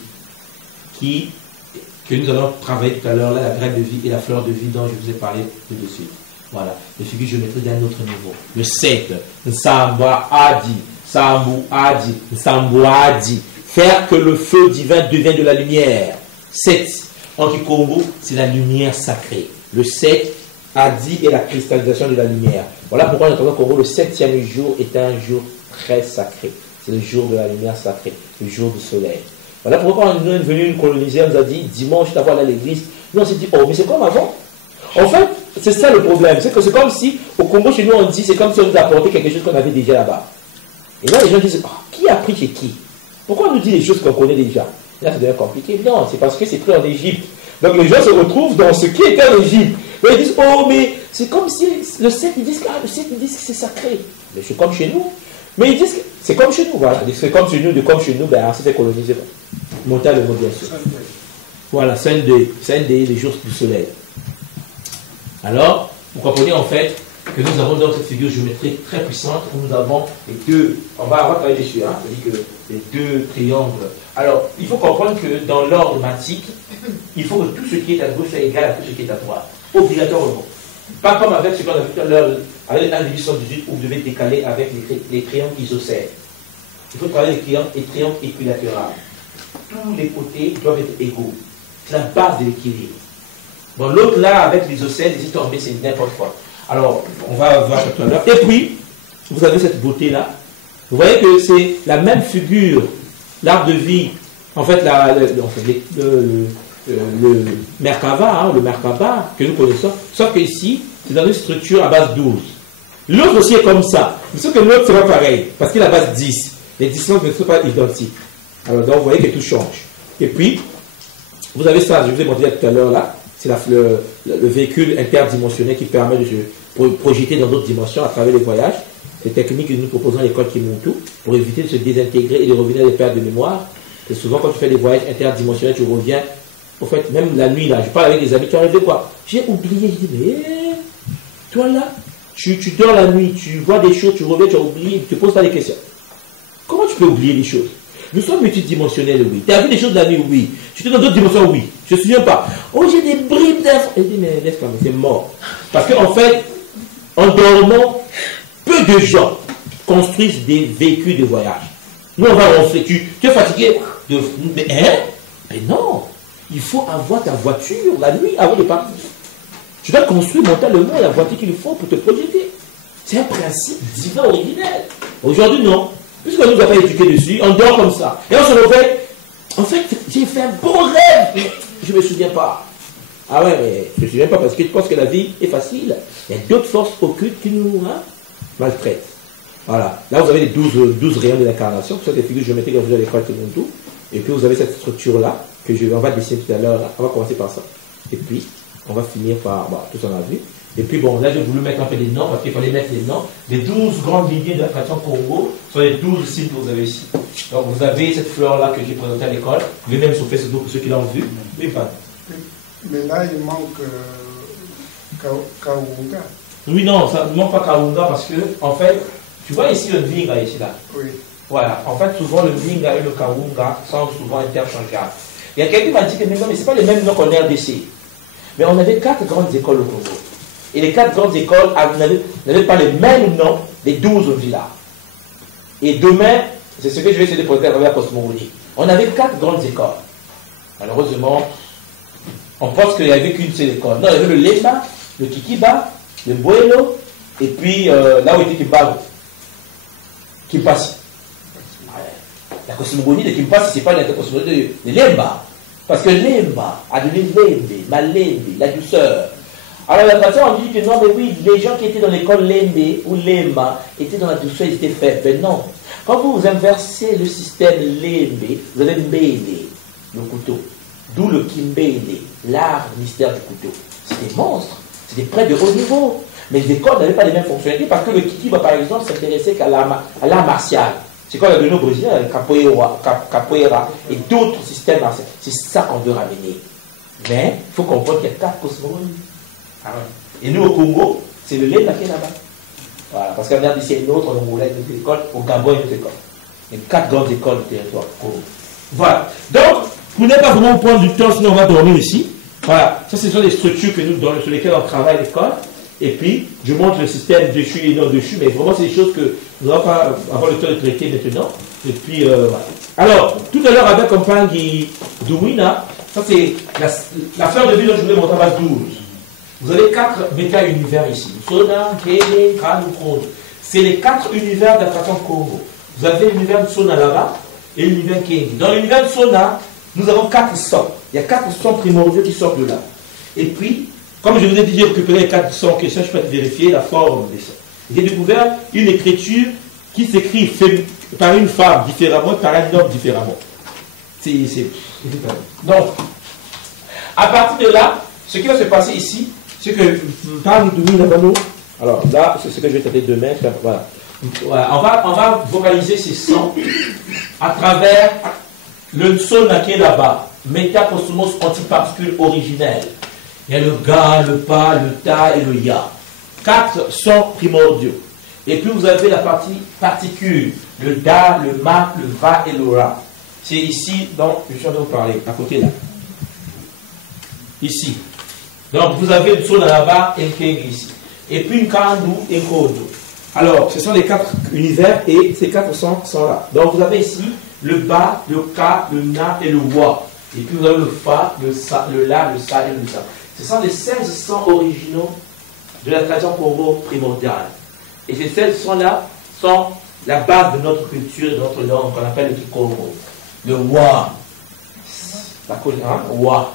que nous allons travailler tout à l'heure, là, la graine de vie et la fleur de vie dont je vous ai parlé tout de suite. Voilà, les figures géométriques d'un autre niveau. Le 7, Nsamba Adi, Sambu Adi, Nsambu Adi. Faire que le feu divin devienne de la lumière. 7. En Kikongo, c'est la lumière sacrée. Le 7, Adi est la cristallisation de la lumière. Voilà pourquoi en Congo, le 7e jour est un jour très sacré. C'est le jour de la lumière sacrée, le jour du soleil. Voilà pourquoi quand nous sommes venus nous coloniser, on nous a dit dimanche, tu vas aller à l'église. Nous on s'est dit, oh, mais c'est comme avant. En fait, c'est ça le problème. C'est que c'est comme si, au Congo, chez nous, on dit, c'est comme si on nous apportait quelque chose qu'on avait déjà là-bas. Et là, les gens disent, oh, qui a pris chez qui? Pourquoi on nous dit les choses qu'on connaît déjà? Là, ça devient compliqué. Non, c'est parce que c'est pris en Égypte. Donc les gens se retrouvent dans ce qui était en Égypte. Et ils disent, oh, mais c'est comme si le 7, ils disent que c'est sacré. Mais c'est comme chez nous. Mais ils disent que c'est comme chez nous, voilà. C'est comme chez nous, ben, c'était colonisé. Monter le mot, bien sûr. Voilà, Sunday, les jours du soleil. Alors, vous comprenez en fait que nous avons dans cette figure géométrique très puissante où nous avons les deux, on va travailler dessus, hein, c'est-à-dire que les deux triangles. Alors, il faut comprendre que dans l'ordre mathématique, il faut que tout ce qui est à gauche soit égal à tout ce qui est à droite. Obligatoirement. Pas comme avec ce qu'on a vu tout à l'heure, avec 1,18 où vous devez décaler avec les triangles isocèles. Il faut travailler les triangles équilatéraux. Tous les côtés doivent être égaux. C'est la base de l'équilibre. Bon, l'autre là, avec l'isocèle, les tombés, c'est n'importe quoi. Alors, on va voir tout à l'heure. Et puis, vous avez cette beauté-là. Vous voyez que c'est la même figure, l'arbre de vie, en fait, le Merkaba, hein, le Merkaba que nous connaissons, sauf qu'ici, c'est dans une structure à base 12. L'autre aussi est comme ça. Sauf que l'autre sera pareil, parce qu'il est à base 10. Les distances ne sont pas identiques. Alors, donc, vous voyez que tout change. Et puis, vous avez ça, je vous ai montré tout à l'heure là, c'est le véhicule interdimensionnel qui permet de se projeter dans d'autres dimensions à travers les voyages. C'est technique que nous proposons à l'école Kimuntu pour éviter de se désintégrer et de revenir à des pertes de mémoire. C'est souvent quand tu fais des voyages interdimensionnels, tu reviens. En fait, même la nuit là, je parle avec des amis, tu arrives de quoi? J'ai oublié, je dis, mais toi là, tu dors la nuit, tu vois des choses, tu reviens, tu as oublié, tu te poses pas des questions. Comment tu peux oublier les choses? Nous sommes multidimensionnels, oui. Tu as vu des choses de la nuit, oui. Tu es dans d'autres dimensions, oui. Je ne me souviens pas. Oh, j'ai des bribes d'infos. Elle dit, mais laisse tomber, c'est mort. Parce qu'en fait, en dormant, peu de gens construisent des véhicules de voyage. Nous, on va ronfler. Tu es fatigué mais non. Il faut avoir ta voiture la nuit avant de partir. Tu dois construire mentalement la voiture qu'il faut pour te projeter. C'est un principe divin originel. Aujourd'hui, non. Puisqu'on ne nous a pas éduqué dessus, on dort comme ça. Et on se réveille. En fait, j'ai fait un bon rêve, mais je ne me souviens pas. Ah ouais, mais je ne me souviens pas parce que tu penses que la vie est facile. Il y a d'autres forces occultes qui nous maltraitent. Voilà. Là, vous avez les 12 rayons de l'incarnation, qui sont des figures géométriques que vous avez l'école tout. Et puis, vous avez cette structure-là, que on va dessiner tout à l'heure. On va commencer par ça. Et puis, on va finir par tout ce qu'on a vu. Et puis bon, là j'ai voulu mettre un peu des noms, parce qu'il fallait mettre les noms. Les 12 grandes lignées de la tradition Congo sont les 12 signes que vous avez ici. Donc vous avez cette fleur-là que j'ai présentée à l'école. Vous pouvez même sur Facebook pour ceux qui l'ont vu. Oui, pas. Mais là, il manque Kaunga. Oui, non, ça ne manque pas Kaunga parce que, en fait, tu vois ici le Vinga, ici là. Oui. Voilà, en fait, souvent le Vinga et le Kaunga sont souvent interchangeables. Il y a quelqu'un qui m'a dit que mais ce n'est pas les mêmes noms qu'en RDC. Mais on avait 4 grandes écoles au Congo. Et les 4 grandes écoles n'avaient pas les mêmes noms des 12 villas. Et demain, c'est ce que je vais essayer de présenter à travers la cosmogonie. On avait 4 grandes écoles. Malheureusement, on pense qu'il n'y avait qu'une seule école. Non, il y avait le Lemba, le Kikiba, le Boelo, et puis là où était Kimbaro. Kimpasi. La cosmogonie de Kimpasi, ce n'est pas la cosmogonie de Lemba. Parce que Lemba a donné Lembe, Malembe, la douceur. Alors la tradition on dit que non, mais oui, les gens qui étaient dans l'école Lembe ou Lemba étaient dans la douceur, ils étaient faibles. Mais non. Quand vous inversez le système Lembe, vous avez Mbele, le couteau. D'où le Kimbele, l'art mystère du couteau. C'est des monstres, c'est des prêtres de haut niveau. Mais les écoles n'avaient pas les mêmes fonctionnalités parce que le Kikiba, par exemple, s'intéressait qu'à l'art martial. C'est quoi la donné au Brésil, capoeira et d'autres systèmes martiaux. C'est ça qu'on veut ramener. Mais il faut comprendre qu'il y a 4 cosmogonies. Ah ouais. Et nous au Congo, c'est le lait qui est là-bas. Voilà, parce qu'en RDC, il y a une autre, en Angola, une autre école, au Gabon, une autre école. Il y a 4 grandes écoles du territoire Congo. Voilà. Donc, pour ne pas vraiment prendre du temps, sinon on va dormir ici. Voilà. Ça, ce sont des structures que nous donnons, sur lesquelles on travaille à l'école. Et puis, je montre le système dessus et non dessus, mais vraiment, c'est des choses que nous n'allons pas avoir le temps de traiter maintenant. Et puis, voilà. Alors, tout à l'heure, avec compagnie Douina, ça c'est la fleur de vie dont je voulais montrer à base 12. Vous avez 4 méta-univers ici. Sona, Kene, Kran, Kron. C'est les 4 univers d'attraction Congo. Vous avez l'univers de Sona là-bas et l'univers Kene. Dans l'univers de Sona, nous avons 4 sons. Il y a 4 sons primordiaux qui sortent de là. Et puis, comme je vous ai dit, j'ai récupéré les 4 sons questions, je peux vérifier la forme des sons. J'ai découvert une écriture qui s'écrit par une femme différemment, par un homme différemment. Donc, à partir de là, ce qui va se passer ici, c'est que parmi nous, alors là, c'est ce que je vais traiter demain. Voilà. On va vocaliser ces sons à travers le son qui est là-bas. Métacosmos antiparticule originelle. Il y a le ga, le pa, le ta et le ya. 4 sons primordiaux. Et puis vous avez la partie particule, le da, le ma, le va et le ra. C'est ici dont je suis en train de vous parler, à côté là. Ici. Donc vous avez le son là-bas et ici. Et puis une kandu et kodo. Alors, ce sont les 4 univers et ces 4 sons sont là. Donc vous avez ici le ba, le ka, le na et le wa. Et puis vous avez le fa, le sa, le la, le sa et le sa. Ce sont les 16 sons originaux de la tradition congo primordiale. Et ces 16 sons-là sont la base de notre culture, de notre langue, qu'on appelle le Kikongo. Le wa, wa.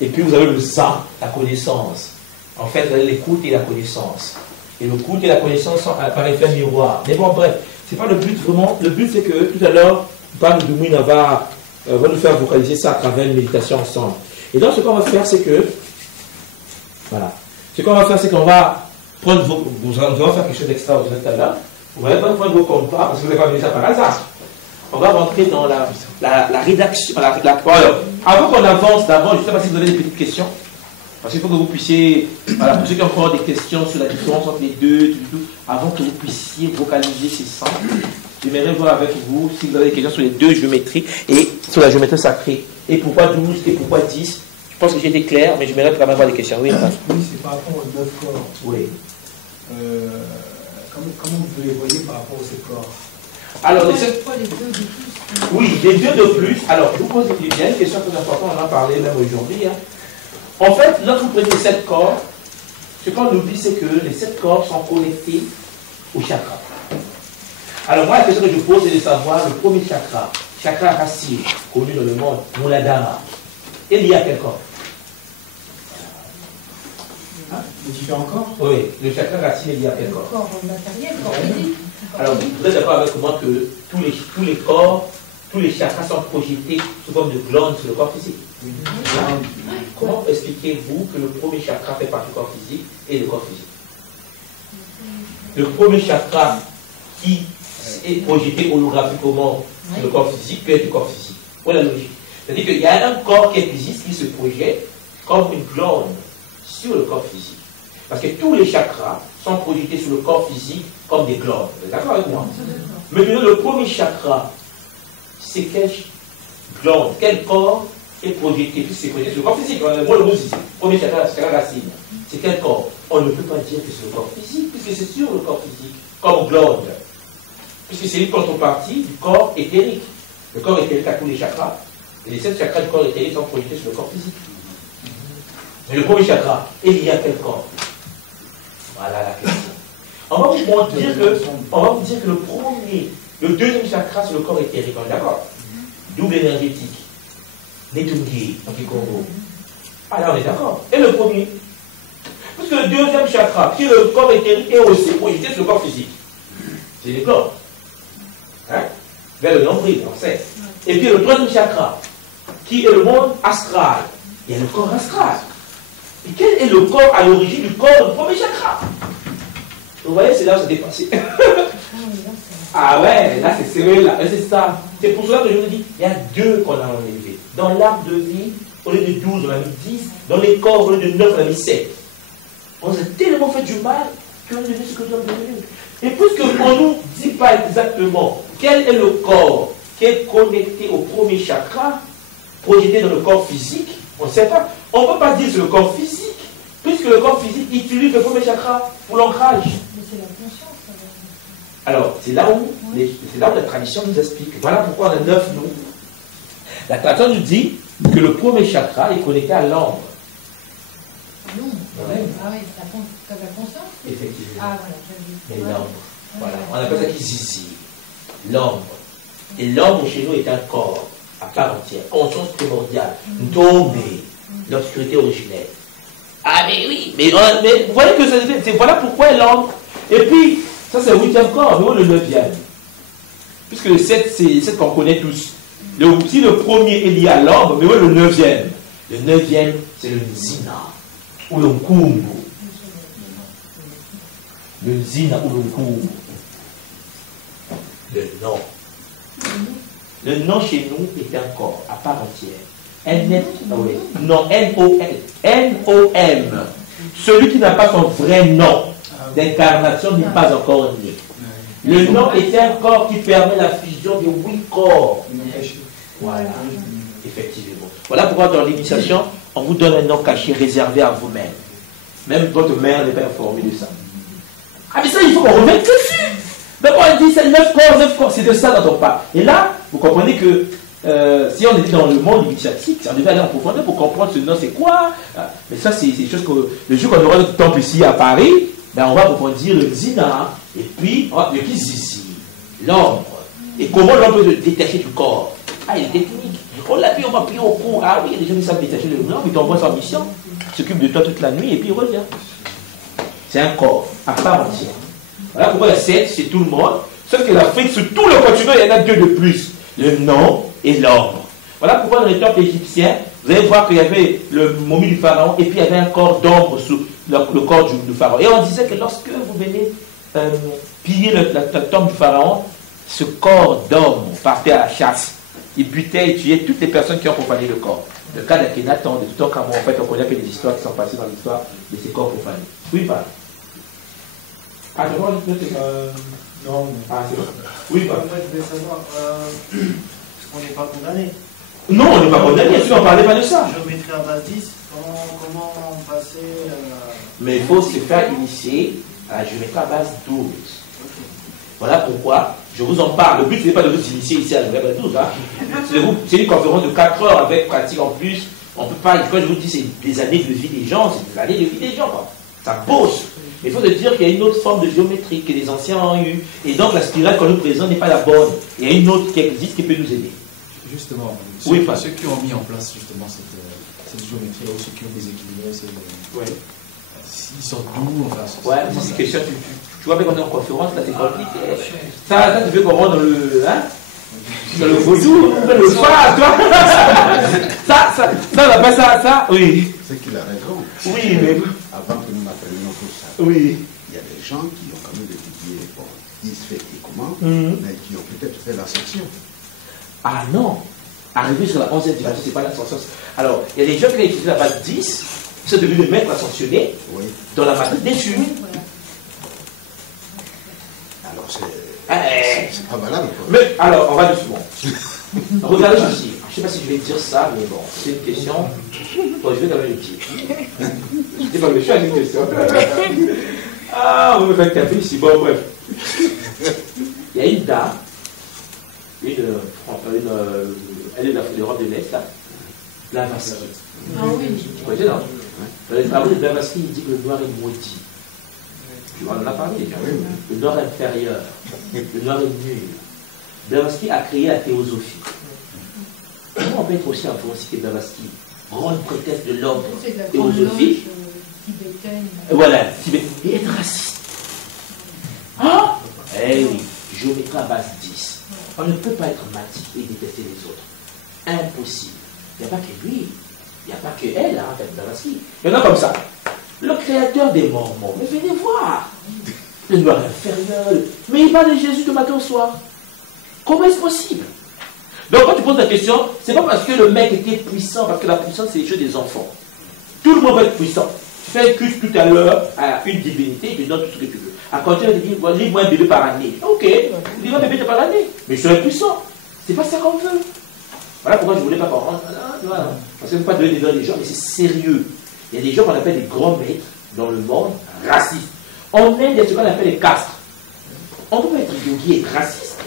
Et puis vous avez le sa, la connaissance. En fait, vous avez l'écoute et la connaissance. Et l'écoute et la connaissance sont par effet miroir. Mais bon, bref, c'est pas le but vraiment. Le but, c'est que tout à l'heure, Pan Doumouna va nous faire vocaliser ça à travers une méditation ensemble. Et donc, ce qu'on va faire, c'est que, voilà, ce qu'on va faire, c'est qu'on va prendre nous allons faire quelque chose d'extraordinaire tout à l'heure. Vous n'allez pas prendre vos compas, parce que vous n'avez pas mis ça par hasard. On va rentrer dans la rédaction. Avant qu'on avance d'abord, je ne sais pas si vous avez des petites questions. Parce qu'il faut que vous puissiez, voilà, pour ceux qui ont encore des questions sur la différence entre les deux, avant que vous puissiez vocaliser ces sons, j'aimerais voir avec vous si vous avez des questions sur les deux géométries et sur la géométrie sacrée. Et pourquoi 12 et pourquoi 10. Je pense que j'ai été clair, mais j'aimerais quand même avoir des questions. Oui, c'est par rapport aux 9 corps. Oui. Comment vous les voyez par rapport aux 7 corps? Alors, les 2 de plus. Oui, les 2 de plus. Alors, je vous pose une question très importante, on en a parlé même aujourd'hui. Hein. En fait, lorsque vous prenez les 7 corps, ce qu'on oublie, c'est que les 7 corps sont connectés au chakra. Alors, moi, la question que je pose, c'est de savoir le premier chakra, chakra racine, connu dans le monde, Muladhara, est lié à quel corps? Les différents corps? Oui, le chakra racine est lié à quel corps? Le corps matériel, le corps physique. Alors, vous êtes d'accord avec moi que tous les corps, tous les chakras sont projetés sous forme de glandes sur le corps physique? Oui. Comment expliquez-vous que le premier chakra fait partie du corps physique et le corps physique? Le premier chakra qui est projeté holographiquement sur le corps physique peut être le corps physique. Voilà la logique. C'est-à-dire qu'il y a un corps qui existe, qui se projette comme une glande sur le corps physique. Parce que tous les chakras sont projetés sur le corps physique comme des glandes. Vous êtes d'accord avec moi? Maintenant, le premier chakra, c'est quelle glande, quel corps est projeté, puisque c'est projeté sur le corps physique. Moi, le mot ici, premier chakra, racine. C'est quel corps? On ne peut pas dire que c'est le corps physique, puisque c'est sur le corps physique, comme glande. Puisque c'est une contrepartie du corps éthérique. Le corps éthérique a tous les chakras, et les 7 chakras du corps éthérique sont projetés sur le corps physique. Mais le premier chakra est lié à quel corps? Voilà la question. On va vous dire que le deuxième chakra, c'est le corps éthérique. On est d'accord? Double énergétique. Netungi, en Kikongo. Ah là, on est d'accord. Et le premier? Parce que le deuxième chakra, qui est le corps éthérique, est aussi projeté sur le corps physique. C'est les corps. Hein? Vers le nombril, on sait. Et puis le troisième chakra, qui est le monde astral. Il y a le corps astral. Et quel est le corps à l'origine du corps du premier chakra? Vous voyez, c'est là où c'est dépassé. Ah ouais, là c'est serré, là, c'est ça. C'est pour cela que je vous dis, il y a 2 qu'on a enlevés. Dans l'arbre de vie, au lieu de 12, on a mis 10. Dans les corps, au lieu de 9, on a mis 7. On s'est tellement fait du mal qu'on a devenu ce que nous sommes devenus. Et puisqu'on ne nous dit pas exactement quel est le corps qui est connecté au premier chakra, projeté dans le corps physique, on ne sait pas. On ne peut pas dire que c'est le corps physique puisque le corps physique utilise le premier chakra pour l'ancrage. Mais c'est la conscience. Alors. Alors, c'est là où la tradition nous explique. Voilà pourquoi on a 9 noms. La tradition nous dit que le premier chakra est connecté à l'ambre. Non. Ouais. Ah oui, la conscience. Effectivement. Ah voilà, j'ai vu. Et Ouais. l'ambre. Ouais. Voilà. On appelle ça Kizizi. L'ambre. Et l'ambre chez nous est un corps à part entière, conscience primordiale, tombée, l'obscurité originelle. Ah mais oui, mais vous voyez que c'est voilà pourquoi l'ambre. Et puis, ça c'est le 8e corps, mais où le 9e? Puisque le 7, c'est le 7 qu'on connaît tous. Si le premier est lié à l'ambre, mais où est le 9e? Le 9e, c'est le Nzina, ou le Nkumbu. Le Nzina ou le Nkumbu. Le nom. Le nom chez nous est un corps à part entière. Non, N-O-M. N-O-M. Celui qui n'a pas son vrai nom d'incarnation n'est pas encore né. Le nom est un corps qui permet la fusion de 8 corps. Voilà, effectivement. Voilà pourquoi dans l'initiation, on vous donne un nom caché réservé à vous-même. Même votre mère n'est pas informée de ça. Ah mais ça, il faut qu'on remette dessus. D'abord, elle dit c'est 9 corps, c'est de ça dont on parle. Et là, vous comprenez que si on était dans le monde initiatique, on devait aller en profondeur pour comprendre ce nom c'est quoi. Mais ça, c'est des choses que le jour qu'on aura notre temple ici à Paris, ben, on va approfondir le Zina, et puis le Kizizi, l'ombre. Et comment l'on peut se détacher du corps. Ah, il y a des techniques. On l'a vu, on va prier au cours. Ah oui, il y a des gens qui savent détacher le corps, puis t'envoies sa mission, s'occupe de toi toute la nuit, et puis il revient. C'est un corps à part entière. Voilà pourquoi la 7, c'est tout le monde. Sauf que l'Afrique, sur tout le continent, il y en a 2 de plus. Le nom et l'ombre. Voilà pourquoi dans les temples égyptiens, vous allez voir qu'il y avait le momie du pharaon et puis il y avait un corps d'ombre sous le corps du pharaon. Et on disait que lorsque vous venez piller la tombe du pharaon, ce corps d'homme partait à la chasse. Il butait et tuait toutes les personnes qui ont profané le corps. Le cas d'Akhenaton, de Toutankhamon, en fait, on connaît que les histoires qui sont passées dans l'histoire de ces corps profanés. Oui, pas. Ah, je vois non. Ah, c'est bon. Oui, pas. Moi, je voulais savoir, est-ce qu'on n'est pas condamné? Non, on n'est pas condamné, si on ne parlait pas de ça. Géométrie à base 10, comment passer Mais il faut se faire initier à la géométrie à base 12. Voilà pourquoi je vous en parle. Le but, ce n'est pas de vous initier ici à la géométrie à base 12. Hein. C'est une conférence de 4 heures avec pratique en plus. On peut pas, quand je vous dis c'est des années de vie des gens, c'est des années de vie des gens. Quoi. Ça bosse. Mais il faut se dire qu'il y a une autre forme de géométrie que les anciens ont eue. Et donc la spirale qu'on nous présente n'est pas la bonne. Il y a une autre qui existe qui peut nous aider. Justement, ceux qui ont mis en place justement cette géométrie-là, ou ceux qui ont déséquilibré, ils sortent d'où, enfin, ouais, c'est une question, tu vois, quand on est en conférence, là, c'est compliqué. Ça, tu veux qu'on rentre dans le, dans le vaudou, le phare, toi. ça, on appelle ça, oui. C'est qu'il a raison. Oui, mais... Avant que nous n'apprenions tout ça, oui. Il y a des gens qui ont quand même étudié, bon, ils se fait et comment, mais qui ont peut-être fait l'ascension. Ah non, arriver sur la 11e dimension, c'est pas l'ascension. Alors, il y a des gens qui ont étudié la base 10, qui sont devenus le maître ascensionné dans la matrice déchue. Alors, c'est pas valable. Quoi. Mais, alors, on va doucement. Regardez ceci. Je ne sais pas si je vais dire ça, mais bon, c'est une question. Bon, je vais quand même le dire. Je ne sais pas, mais je suis à une question. Ah, on me fait taper ici. Bon, bref. Il y a une dame. Elle est de l'Europe de l'Est, là. Blavatsky. Ah oui. Tu connais, non? Dans les travaux de Blavatsky, il dit que le noir est maudit. Tu en as parlé déjà. Le noir inférieur. Le noir est nul. Blavatsky a créé la théosophie. Comment on peut être aussi influencé que Blavatsky? Grande prétexte de l'homme. Théosophie. Voilà, et être raciste. Ah? Eh oui, géométrie à base 10. On ne peut pas être matique et détester les autres. Impossible. Il n'y a pas que lui. Il n'y a pas que elle, hein, Blavatsky. Il y en a comme ça. Le créateur des Mormons. Mais venez voir. Le noir inférieur. Mais il parle de Jésus de matin au soir. Comment est-ce possible? Donc quand tu poses la question, c'est pas parce que le mec était puissant, parce que la puissance c'est le jeu des enfants. Tout le monde va être puissant. Tu fais un culte tout à l'heure à une divinité, tu donnes tout ce que tu veux. À côté, tu dis, livre-moi un bébé par année. Ok, livre-moi un bébé par année. Mais je serai puissant. C'est pas ça qu'on veut. Voilà pourquoi je voulais pas comprendre. Parce que je ne veux pas donner des noms des gens, mais c'est sérieux. Il y a des gens qu'on appelle des grands maîtres dans le monde racistes. En Inde, il y a ce qu'on appelle les castes. On peut pas être yogi et être raciste.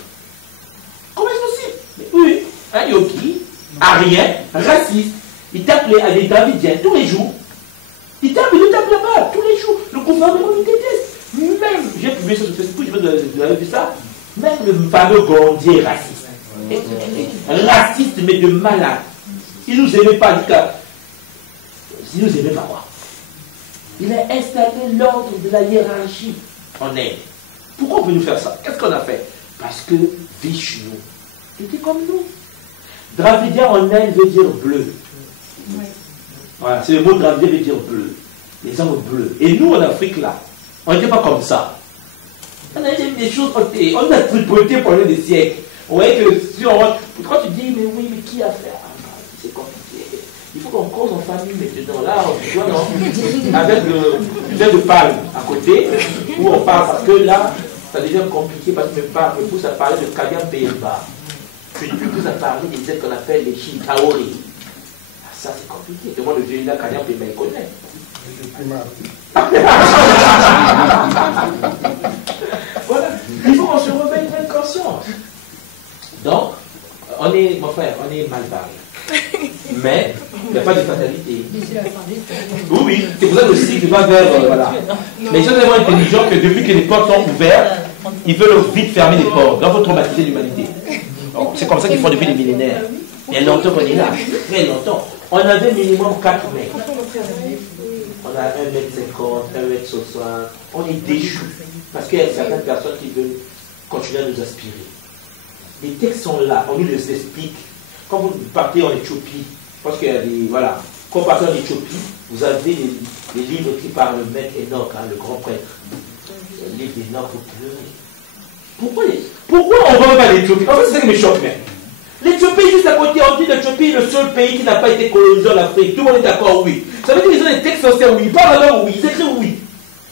Comment est-ce possible? Oui, un yogi, arien, raciste. Il tape les Davidiens tous les jours. Il tape là-bas tous les jours. Le gouvernement nous déteste. Même, j'ai publié ça sur Facebook, je sais pas si vous avez vu ça. Même le fameux Gandhi est raciste. Raciste, mais de malade. Il nous aimait pas, il nous aimait pas quoi. Il a installé l'ordre de la hiérarchie en Inde. Pourquoi on veut nous faire ça? Qu'est-ce qu'on a fait? Parce que Vishnu était comme nous. Dravidien en Inde veut dire bleu. Ouais. Voilà, c'est le mot Dravidien veut dire bleu. Les hommes bleus. Et nous en Afrique là, on n'était pas comme ça. On a des choses, on a tripoté pendant des siècles. On voyait que si on rentre, quand tu dis, mais oui, mais qui a fait? C'est compliqué. Il faut qu'on cause en famille maintenant. Là, on doit, non? Avec le vin de palme à côté, où on parle, parce que là, ça devient compliqué, parce que me pousse à parler de Kagam Peyemba. Je ne plus à parler des êtres qu'on appelle les Shintaori. Ah, ça, c'est compliqué. Et moi, le vieux là, Kagam Peyemba, il connaît. Voilà. Il faut qu'on se réveille une conscience. Donc, on est, mon frère, on est mal barré. Mais, il n'y a pas de fatalité. Oui, oui, c'est pour ça que le cycle va vers. Voilà. Mais ils sont tellement intelligents que depuis que les portes sont ouvertes, ils veulent vite fermer les portes. Donc, il faut traumatiser l'humanité. C'est comme ça qu'ils font depuis des millénaires. Il y a longtemps qu'on est là. Très longtemps. On avait minimum 4 mètres. On a 1m50, 1m60. On est déchus. Parce qu'il y a certaines personnes qui veulent continuer à nous aspirer. Les textes sont là, on nous les explique. Quand vous partez en Éthiopie, parce qu'il y a des. Voilà. Quand vous partez en Éthiopie, vous avez les livres qui parlent de Maître Enoch, hein, le grand prêtre. Le livre d'Enoch, vous pleurez. Pourquoi on ne va pas à l'Éthiopie? En fait, c'est ça qui me choque même. L'Éthiopie, juste à côté, on dit l'Éthiopie est le seul pays qui n'a pas été colonisé en Afrique. Tout le monde est d'accord, oui. Ça veut dire qu'ils ont des textes anciens, oui. Ils parlent alors, oui. Ils écrivent, oui.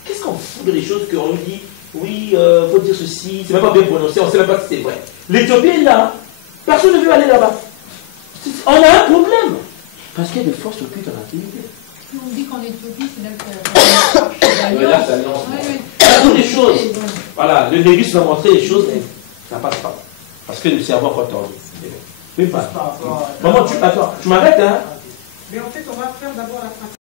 Qu'est-ce qu'on fout de les choses qu'on dit? Oui, il faut dire ceci, c'est même pas bien prononcé, on ne sait même pas si c'est vrai. L'Éthiopie est là. Personne ne veut aller là-bas. On a un problème. Parce qu'il y a des forces occultes en activité. On dit qu'en Éthiopie, c'est là que là, ça lance. Il y a toutes les choses. Voilà, le Négus va montrer les choses, mais ça passe pas. Parce que le cerveau a pas tordu. Oui, pas. Maman, tu m'arrêtes, hein? Mais en fait, on va faire d'abord la pratique.